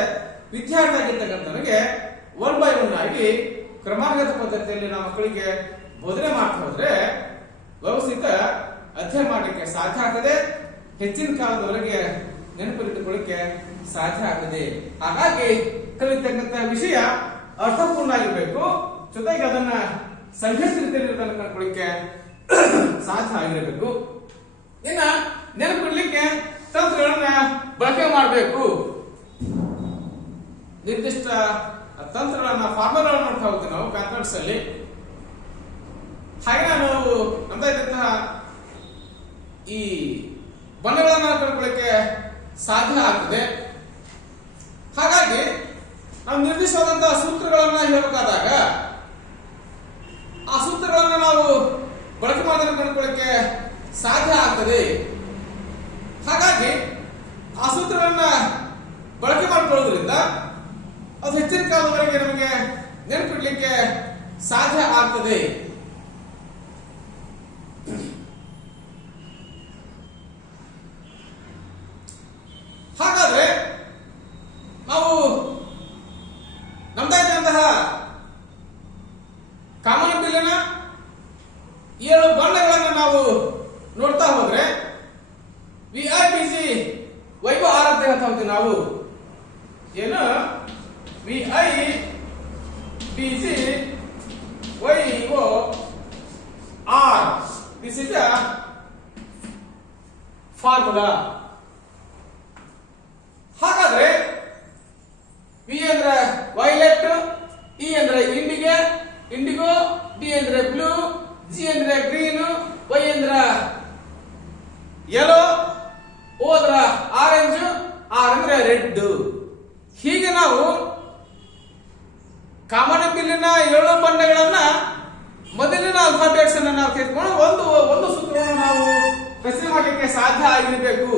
ವಿದ್ಯಾರ್ಥಿ ಆಗಿರ್ತಕ್ಕಂಥವನಿಗೆ 1 by 1 ಆಗಿ ಕ್ರಮಾನುಗತ ಪದ್ಧತಿಯಲ್ಲಿ ನಾವು ಮಕ್ಕಳಿಗೆ ಬೋಧನೆ ಮಾಡ್ತಾ ಹೋದ್ರೆ ವ್ಯವಸ್ಥಿತ ಅಧ್ಯಯನ ಮಾಡಲಿಕ್ಕೆ ಸಾಧ್ಯ ಆಗ್ತದೆ. ಹೆಚ್ಚಿನ ಕಾಲದವರೆಗೆ ನೆನಪಿಟ್ಟುಕೊಳ್ಳಿಕ್ಕೆ ಸಾಧ್ಯ ಆಗ್ತದೆ. ಹಾಗಾಗಿ ಕಲಿತಕ್ಕಂಥ ವಿಷಯ ಅರ್ಥಪೂರ್ಣ ಆಗಿರಬೇಕು, ಜೊತೆಗೆ ಅದನ್ನ ಸಂಘಟಿತ ರೀತಿಯಲ್ಲಿ ಕಂಡುಕೊಳ್ಳಿಕ್ಕೆ ಸಾಧ್ಯ ಆಗಿರಬೇಕು. ಇನ್ನ ನೆನಪಿಡ್ಲಿಕ್ಕೆ ತಂತ್ರಗಳನ್ನ ಬಳಕೆ ಮಾಡಬೇಕು. ನಿರ್ದಿಷ್ಟ ತಂತ್ರಗಳನ್ನ ಫಾರ್ಮುಲಾಗಳನ್ನು ನೋಡ್ತಾ ಹೋಗ್ತೀವಿ ನಾವು ಮ್ಯಾಥಮೆಟಿಕ್ಸ್ ಅಲ್ಲಿ. ಹಾಗೆ ನಾವು ನಮ್ತಾ ಇದ್ದಂತಹ ಈ ಬಣ್ಣಗಳನ್ನ ಕಂಡುಕೊಳ್ಳಿಕ್ಕೆ ಸಾಧ್ಯ ಆಗ್ತದೆ. ಹಾಗಾಗಿ ನಾವು ನಿರ್ದಿಷ್ಟವಾದಂತಹ ಸೂತ್ರಗಳನ್ನ ಹೇಳಬೇಕಾದಾಗ ಆ ಸೂತ್ರಗಳನ್ನ ನಾವು ಬಳಕೆ ಮಾಡೋದನ್ನು ಕಂಡುಕೊಳ್ಳಿಕ್ಕೆ ಸಾಧ್ಯ ಆಗ್ತದೆ. ಹಾಗಾಗಿ ಆ ಸೂತ್ರಗಳನ್ನ ಬಳಕೆ ಮಾಡಿಕೊಳ್ಳೋದ್ರಿಂದ ಅದು ಹೆಚ್ಚಿನ ಕಾಲದವರೆಗೆ ನಮಗೆ ನೆನಪಿಡ್ಲಿಕ್ಕೆ ಸಾಧ್ಯ ಆಗ್ತದೆ. ಹಾಗಾದ್ರೆ ನಾವು ನಮ್ದಾದಂತಹ ಕಾಮನ್ ಬಿಲ್ಲಿನ 7 ಬಣ್ಣಗಳನ್ನು ನಾವು ನೋಡ್ತಾ ಹೋದ್ರೆ VIBC ವೈಭವ ಆರಾಧ್ಯ ಅಂತ ಹೋಗ್ತೀವಿ ನಾವು. ಏನು VIBC WOR, this is a formula. ಹಾಗಾದ್ರೆ ವಿ ಅಂದ್ರೆ ವೈಲೆಟ್, ಇ ಅಂದ್ರೆ ಇಂಡಿಗೋ, ಡಿ ಅಂದ್ರೆ ಬ್ಲೂ, ಜಿ ಅಂದ್ರೆ ಗ್ರೀನ್, ವೈ ಅಂದ್ರೆ ಯೆಲ್ಲೋ, ಓ ಅಂದ್ರೆ ಆರೆಂಜ್, ರೆಡ್. ಹೀಗೆ ನಾವು ಕಾಮನಬಿಲ್ಲಿನ 7 ಬಣ್ಣಗಳನ್ನ ಮೊದಲಿನ ಆಲ್ಫಾಬೆಟ್ಸ್ ಅನ್ನ ನಾವು ತೆಗೆದುಕೊಂಡು ಒಂದು ಸೂತ್ರವನ್ನು ನಾವು ರಚನೆ ಮಾಡಲಿಕ್ಕೆ ಸಾಧ್ಯ ಆಗಿರಬೇಕು.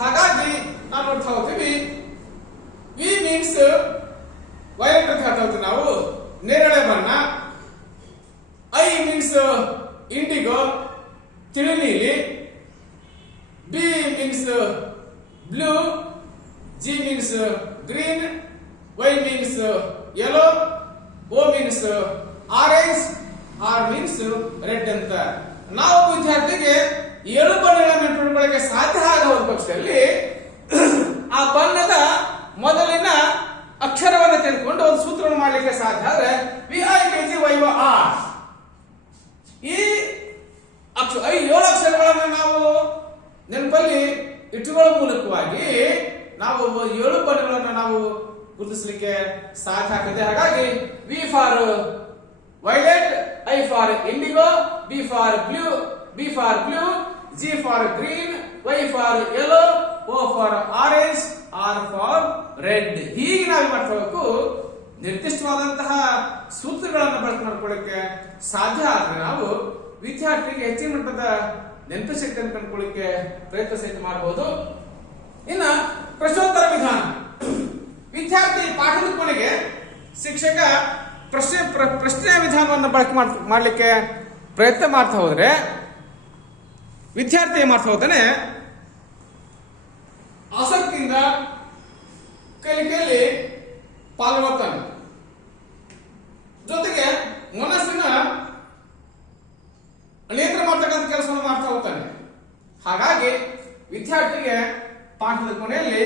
ಹಾಗಾಗಿ ನಾವು ನೋಡ್ತಾ ಹೋಗ್ತೀವಿ. ವಿ ಮೀನ್ಸ್ ವೈಲೆಟ್ ಅಂತ ಹೇಳ್ತಾ ಹೋಗ್ತೀವಿ ನಾವು, ನೇರಳೆ ಬಣ್ಣ. ಐ ಮೀನ್ಸ್ ಇಂಡಿಗೋ, ತಿಳಿ ನೀಲಿ. B means blue. G means green. Y means yellow. O means orange. R means red ಅಂತ ನಾವು ವಿದ್ಯಾರ್ಥಿಗೆ 7 ಬಣ್ಣಗಳನ್ನು ನೆನಪಿಟ್ಟುಕೊಳ್ಳಕ್ಕೆ ಸಾಧ್ಯ ಆಗದ ಪಕ್ಷದಲ್ಲಿ ಆ ಬಣ್ಣದ ಮೊದಲಿನ ಅಕ್ಷರವನ್ನು ತೆಗೆದುಕೊಂಡು ಒಂದು ಸೂತ್ರವನ್ನು ಮಾಡಲಿಕ್ಕೆ ಸಾಧ್ಯ ಆದ್ರೆ VIVGYOR. ಈ 7 ಅಕ್ಷರಗಳನ್ನು ನಾವು ನೆನಪಲ್ಲಿ ಇಟ್ಟುಕೊಳ್ಳುವ ಮೂಲಕವಾಗಿ ನಾವು 7 ಬಣ್ಣಗಳನ್ನು ನಾವು ಗುರುತಿಸಲಿಕ್ಕೆ ಸಾಧ್ಯ ಆಗ್ತದೆ. ಹಾಗಾಗಿ V for violet, I for indigo, B for blue, G for green, Y for yellow, O for orange, R for red. ಹೀಗೆ ನಾವು ಮಾಡ್ಕೋಬೇಕು. ನಿರ್ದಿಷ್ಟವಾದಂತಹ ಸೂತ್ರಗಳನ್ನು ಬಳಕೆ ಮಾಡ್ಕೊಳ್ಳಿಕ್ಕೆ ಸಾಧ್ಯ ಆದ್ರೆ ನಾವು ವಿದ್ಯಾರ್ಥಿಗೆ ಹೆಚ್ಚಿನ ಮಟ್ಟದ ನೆನಪು ಶಕ್ತಿಯನ್ನು ಕಂಡುಕೊಳ್ಳಿಕ್ಕೆ ಪ್ರಯತ್ನ ಸಹಿತ ಮಾಡಬಹುದು. ಇನ್ನ ಪ್ರಶ್ನೋತ್ತರ ವಿಧಾನ. ವಿದ್ಯಾರ್ಥಿ ಪಾಠದ ಕೊನೆಗೆ ಶಿಕ್ಷಕ ಪ್ರಶ್ನೆ ವಿಧಾನವನ್ನು ಬಳಕೆ ಮಾಡಲಿಕ್ಕೆ ಪ್ರಯತ್ನ ಮಾಡ್ತಾ ಹೋದ್ರೆ ವಿದ್ಯಾರ್ಥಿ ಮಾಡ್ತಾ ಹೋಗ್ತಾನೆ ಆಸಕ್ತಿಯಿಂದ ಕಲಿಕೆಯಲ್ಲಿ ಪಾಲ್ಗೊಳ್ತಾನೆ. ಜೊತೆಗೆ ಮನಸ್ಸಿನ ನೇತ್ರ ಮಾಡ್ತಕ್ಕಂಥ ಕೆಲಸವನ್ನು ಮಾಡ್ತಾ ಹೋಗ್ತಾನೆ. ಹಾಗಾಗಿ ವಿದ್ಯಾರ್ಥಿಗೆ ಪಾಠದ ಕೊನೆಯಲ್ಲಿ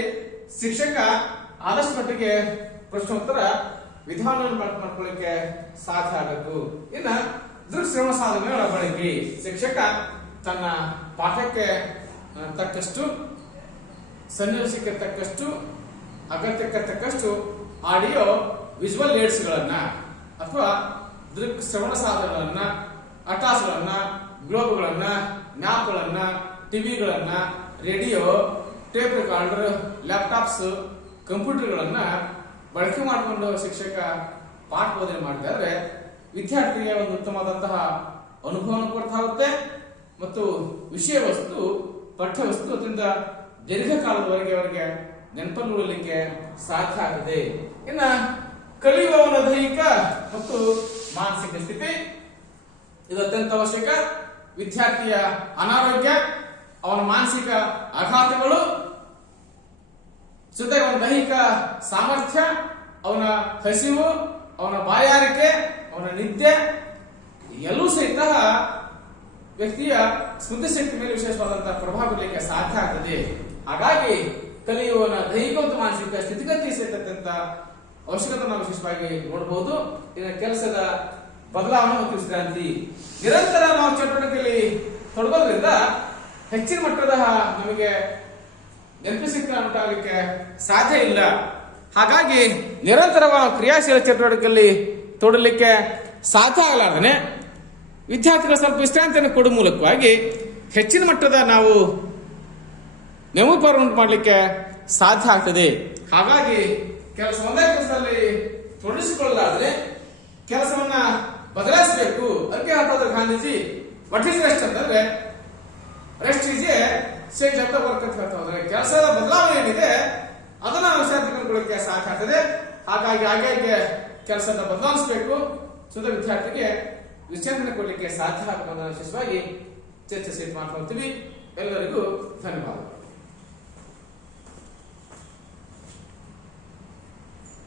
ಶಿಕ್ಷಕ ಆದಷ್ಟು ಮಟ್ಟಿಗೆ ಪ್ರಶ್ನೋತ್ತರ ವಿಧಾನವನ್ನು ಬಳಕೆ ಮಾಡ್ಕೊಳ್ಳಿಕ್ಕೆ ಸಾಧ್ಯ ಆಗಬೇಕು. ಇನ್ನ ದೃಕ್ಶ್ರವಣ ಸಾಧನಗಳ ಬಳಕೆ. ಶಿಕ್ಷಕ ತನ್ನ ಪಾಠಕ್ಕೆ ತಕ್ಕಷ್ಟು, ಸನ್ನಿವೇಶಕ್ಕೆ ತಕ್ಕಷ್ಟು, ಅಗತ್ಯಕ್ಕೆ ತಕ್ಕಷ್ಟು ಆಡಿಯೋ ವಿಜುವಲ್ ಏಡ್ಸ್ಗಳನ್ನ ಅಥವಾ ದೃಕ್ ಶ್ರವಣ ಸಾಧನಗಳನ್ನ, ಅಟಾಸ್ಗಳನ್ನ, ಗ್ಲೋಬ್ಗಳನ್ನ, ಮ್ಯಾಪ್ಗಳನ್ನ, ಟಿವಿಗಳನ್ನ, ರೇಡಿಯೋ, ಟೇಪ್ ರೆಕಾರ್ಡರ್, ಲ್ಯಾಪ್ಟಾಪ್ಸ್, ಕಂಪ್ಯೂಟರ್ಗಳನ್ನ ಬಳಕೆ ಮಾಡಿಕೊಂಡು ಶಿಕ್ಷಕ ಪಾಠ ಬೋಧನೆ ಮಾಡಿದ್ರೆ ವಿದ್ಯಾರ್ಥಿಗೆ ಒಂದು ಉತ್ತಮವಾದಂತಹ ಅನುಭವವನ್ನು ಕೊಡ್ತಾ ಹೋಗುತ್ತೆ ಮತ್ತು ವಿಷಯ ವಸ್ತು, ಪಠ್ಯ ವಸ್ತು ಅದರಿಂದ ದೀರ್ಘಕಾಲದವರೆಗೆ ಅವರಿಗೆ ನೆನಪನ್ನು ಉಳಿಲಿಕ್ಕೆ ಸಾಧ್ಯ ಆಗಿದೆ. ಇನ್ನ ಕಲಿಯುವವನ ದೈಹಿಕ ಮತ್ತು ಮಾನಸಿಕ ಸ್ಥಿತಿ ಇದು ಅತ್ಯಂತ ಅವಶ್ಯಕ. ವಿದ್ಯಾರ್ಥಿಯ ಅನಾರೋಗ್ಯ, ಅವನ ಮಾನಸಿಕ ಆಘಾತಗಳು, ಜೊತೆಗೆ ಅವನ ದೈಹಿಕ ಸಾಮರ್ಥ್ಯ, ಅವನ ಹಸಿವು, ಅವನ ಬಾಯಾರಿಕೆ, ಅವನ ನಿದ್ದೆ ಎಲ್ಲೂ ಸಹಿತ ವ್ಯಕ್ತಿಯ ಸ್ಮೃತಿ ಶಕ್ತಿ ಮೇಲೆ ವಿಶೇಷವಾದಂತಹ ಪ್ರಭಾವ ಬೀರಲಿಕ್ಕೆ ಸಾಧ್ಯ ಆಗ್ತದೆ. ಹಾಗಾಗಿ ಕಲಿಯುವವನ ದೈಹಿಕ ಮತ್ತು ಮಾನಸಿಕ ಸ್ಥಿತಿಗತಿ ಸಹಿತ ಅತ್ಯಂತ ಅವಶ್ಯಕತೆ ನಾವು ವಿಶೇಷವಾಗಿ ನೋಡಬಹುದು. ಇನ್ನು ಕೆಲಸದ ಬದಲಾವಣೆ ಮತ್ತು ವಿಶ್ರಾಂತಿ. ನಿರಂತರ ನಾವು ಚಟುವಟಿಕೆಯಲ್ಲಿ ತೊಡಗೋದ್ರಿಂದ ಹೆಚ್ಚಿನ ಮಟ್ಟದ ನಮಗೆ ನೆನಪು ಶಕ್ತಿ ಉಂಟಾಗಲಿಕ್ಕೆ ಸಾಧ್ಯ ಇಲ್ಲ. ಹಾಗಾಗಿ ನಿರಂತರವಾಗಿ ಕ್ರಿಯಾಶೀಲ ಚಟುವಟಿಕೆಯಲ್ಲಿ ತೊಡಲಿಕ್ಕೆ ಸಾಧ್ಯ ಆಗಲಾರ್ದೇ ವಿದ್ಯಾರ್ಥಿಗಳು ಸ್ವಲ್ಪ ವಿಶ್ರಾಂತಿಯನ್ನು ಕೊಡುವ ಮೂಲಕವಾಗಿ ಹೆಚ್ಚಿನ ಮಟ್ಟದ ನಾವು ನೆನಪು ಉಂಟು ಮಾಡಲಿಕ್ಕೆ ಸಾಧ್ಯ ಆಗ್ತದೆ. ಹಾಗಾಗಿ ಒಂದೇ ಕೆಲಸದಲ್ಲಿ ತೊಡಗಿಸಿಕೊಳ್ಳಲಾದ್ರೆ ಕೆಲಸವನ್ನ ಬದಲಾಯಿಸಬೇಕು. ಅದಕ್ಕೆ ಹೇಳ್ತಾರೆ ಗಾಂಧೀಜಿ, ವಾಟ್ ಈಸ್ ರೆಸ್ಟ್ ಅಂತಂದ್ರೆ rest is A change of the work ಅಂತ ಹೇಳ್ತಾ ಹೋದ್ರೆ ಕೆಲಸದ ಬದಲಾವಣೆ ಏನಿದೆ ಅದನ್ನ ವಿಶ್ರಾಂತಿ ಕಂಡುಕೊಳ್ಳಿಕ್ಕೆ ಸಾಧ್ಯ ಆಗ್ತದೆ. ಹಾಗಾಗಿ ಹಾಗೆ ಕೆಲಸದ ಬದಲಾಯಿಸಬೇಕು. ಸುಂದರ ವಿದ್ಯಾರ್ಥಿಗೆ ವಿಶ್ರಾಂತಿ ಕೊಡಲಿಕ್ಕೆ ಸಾಧ್ಯ ಆಗಬೇಕು ಅನ್ನೋ ವಿಶೇಷವಾಗಿ ಚರ್ಚೆ ಮಾಡ್ಕೊಳ್ತೀವಿ. ಎಲ್ಲರಿಗೂ ಧನ್ಯವಾದಗಳು.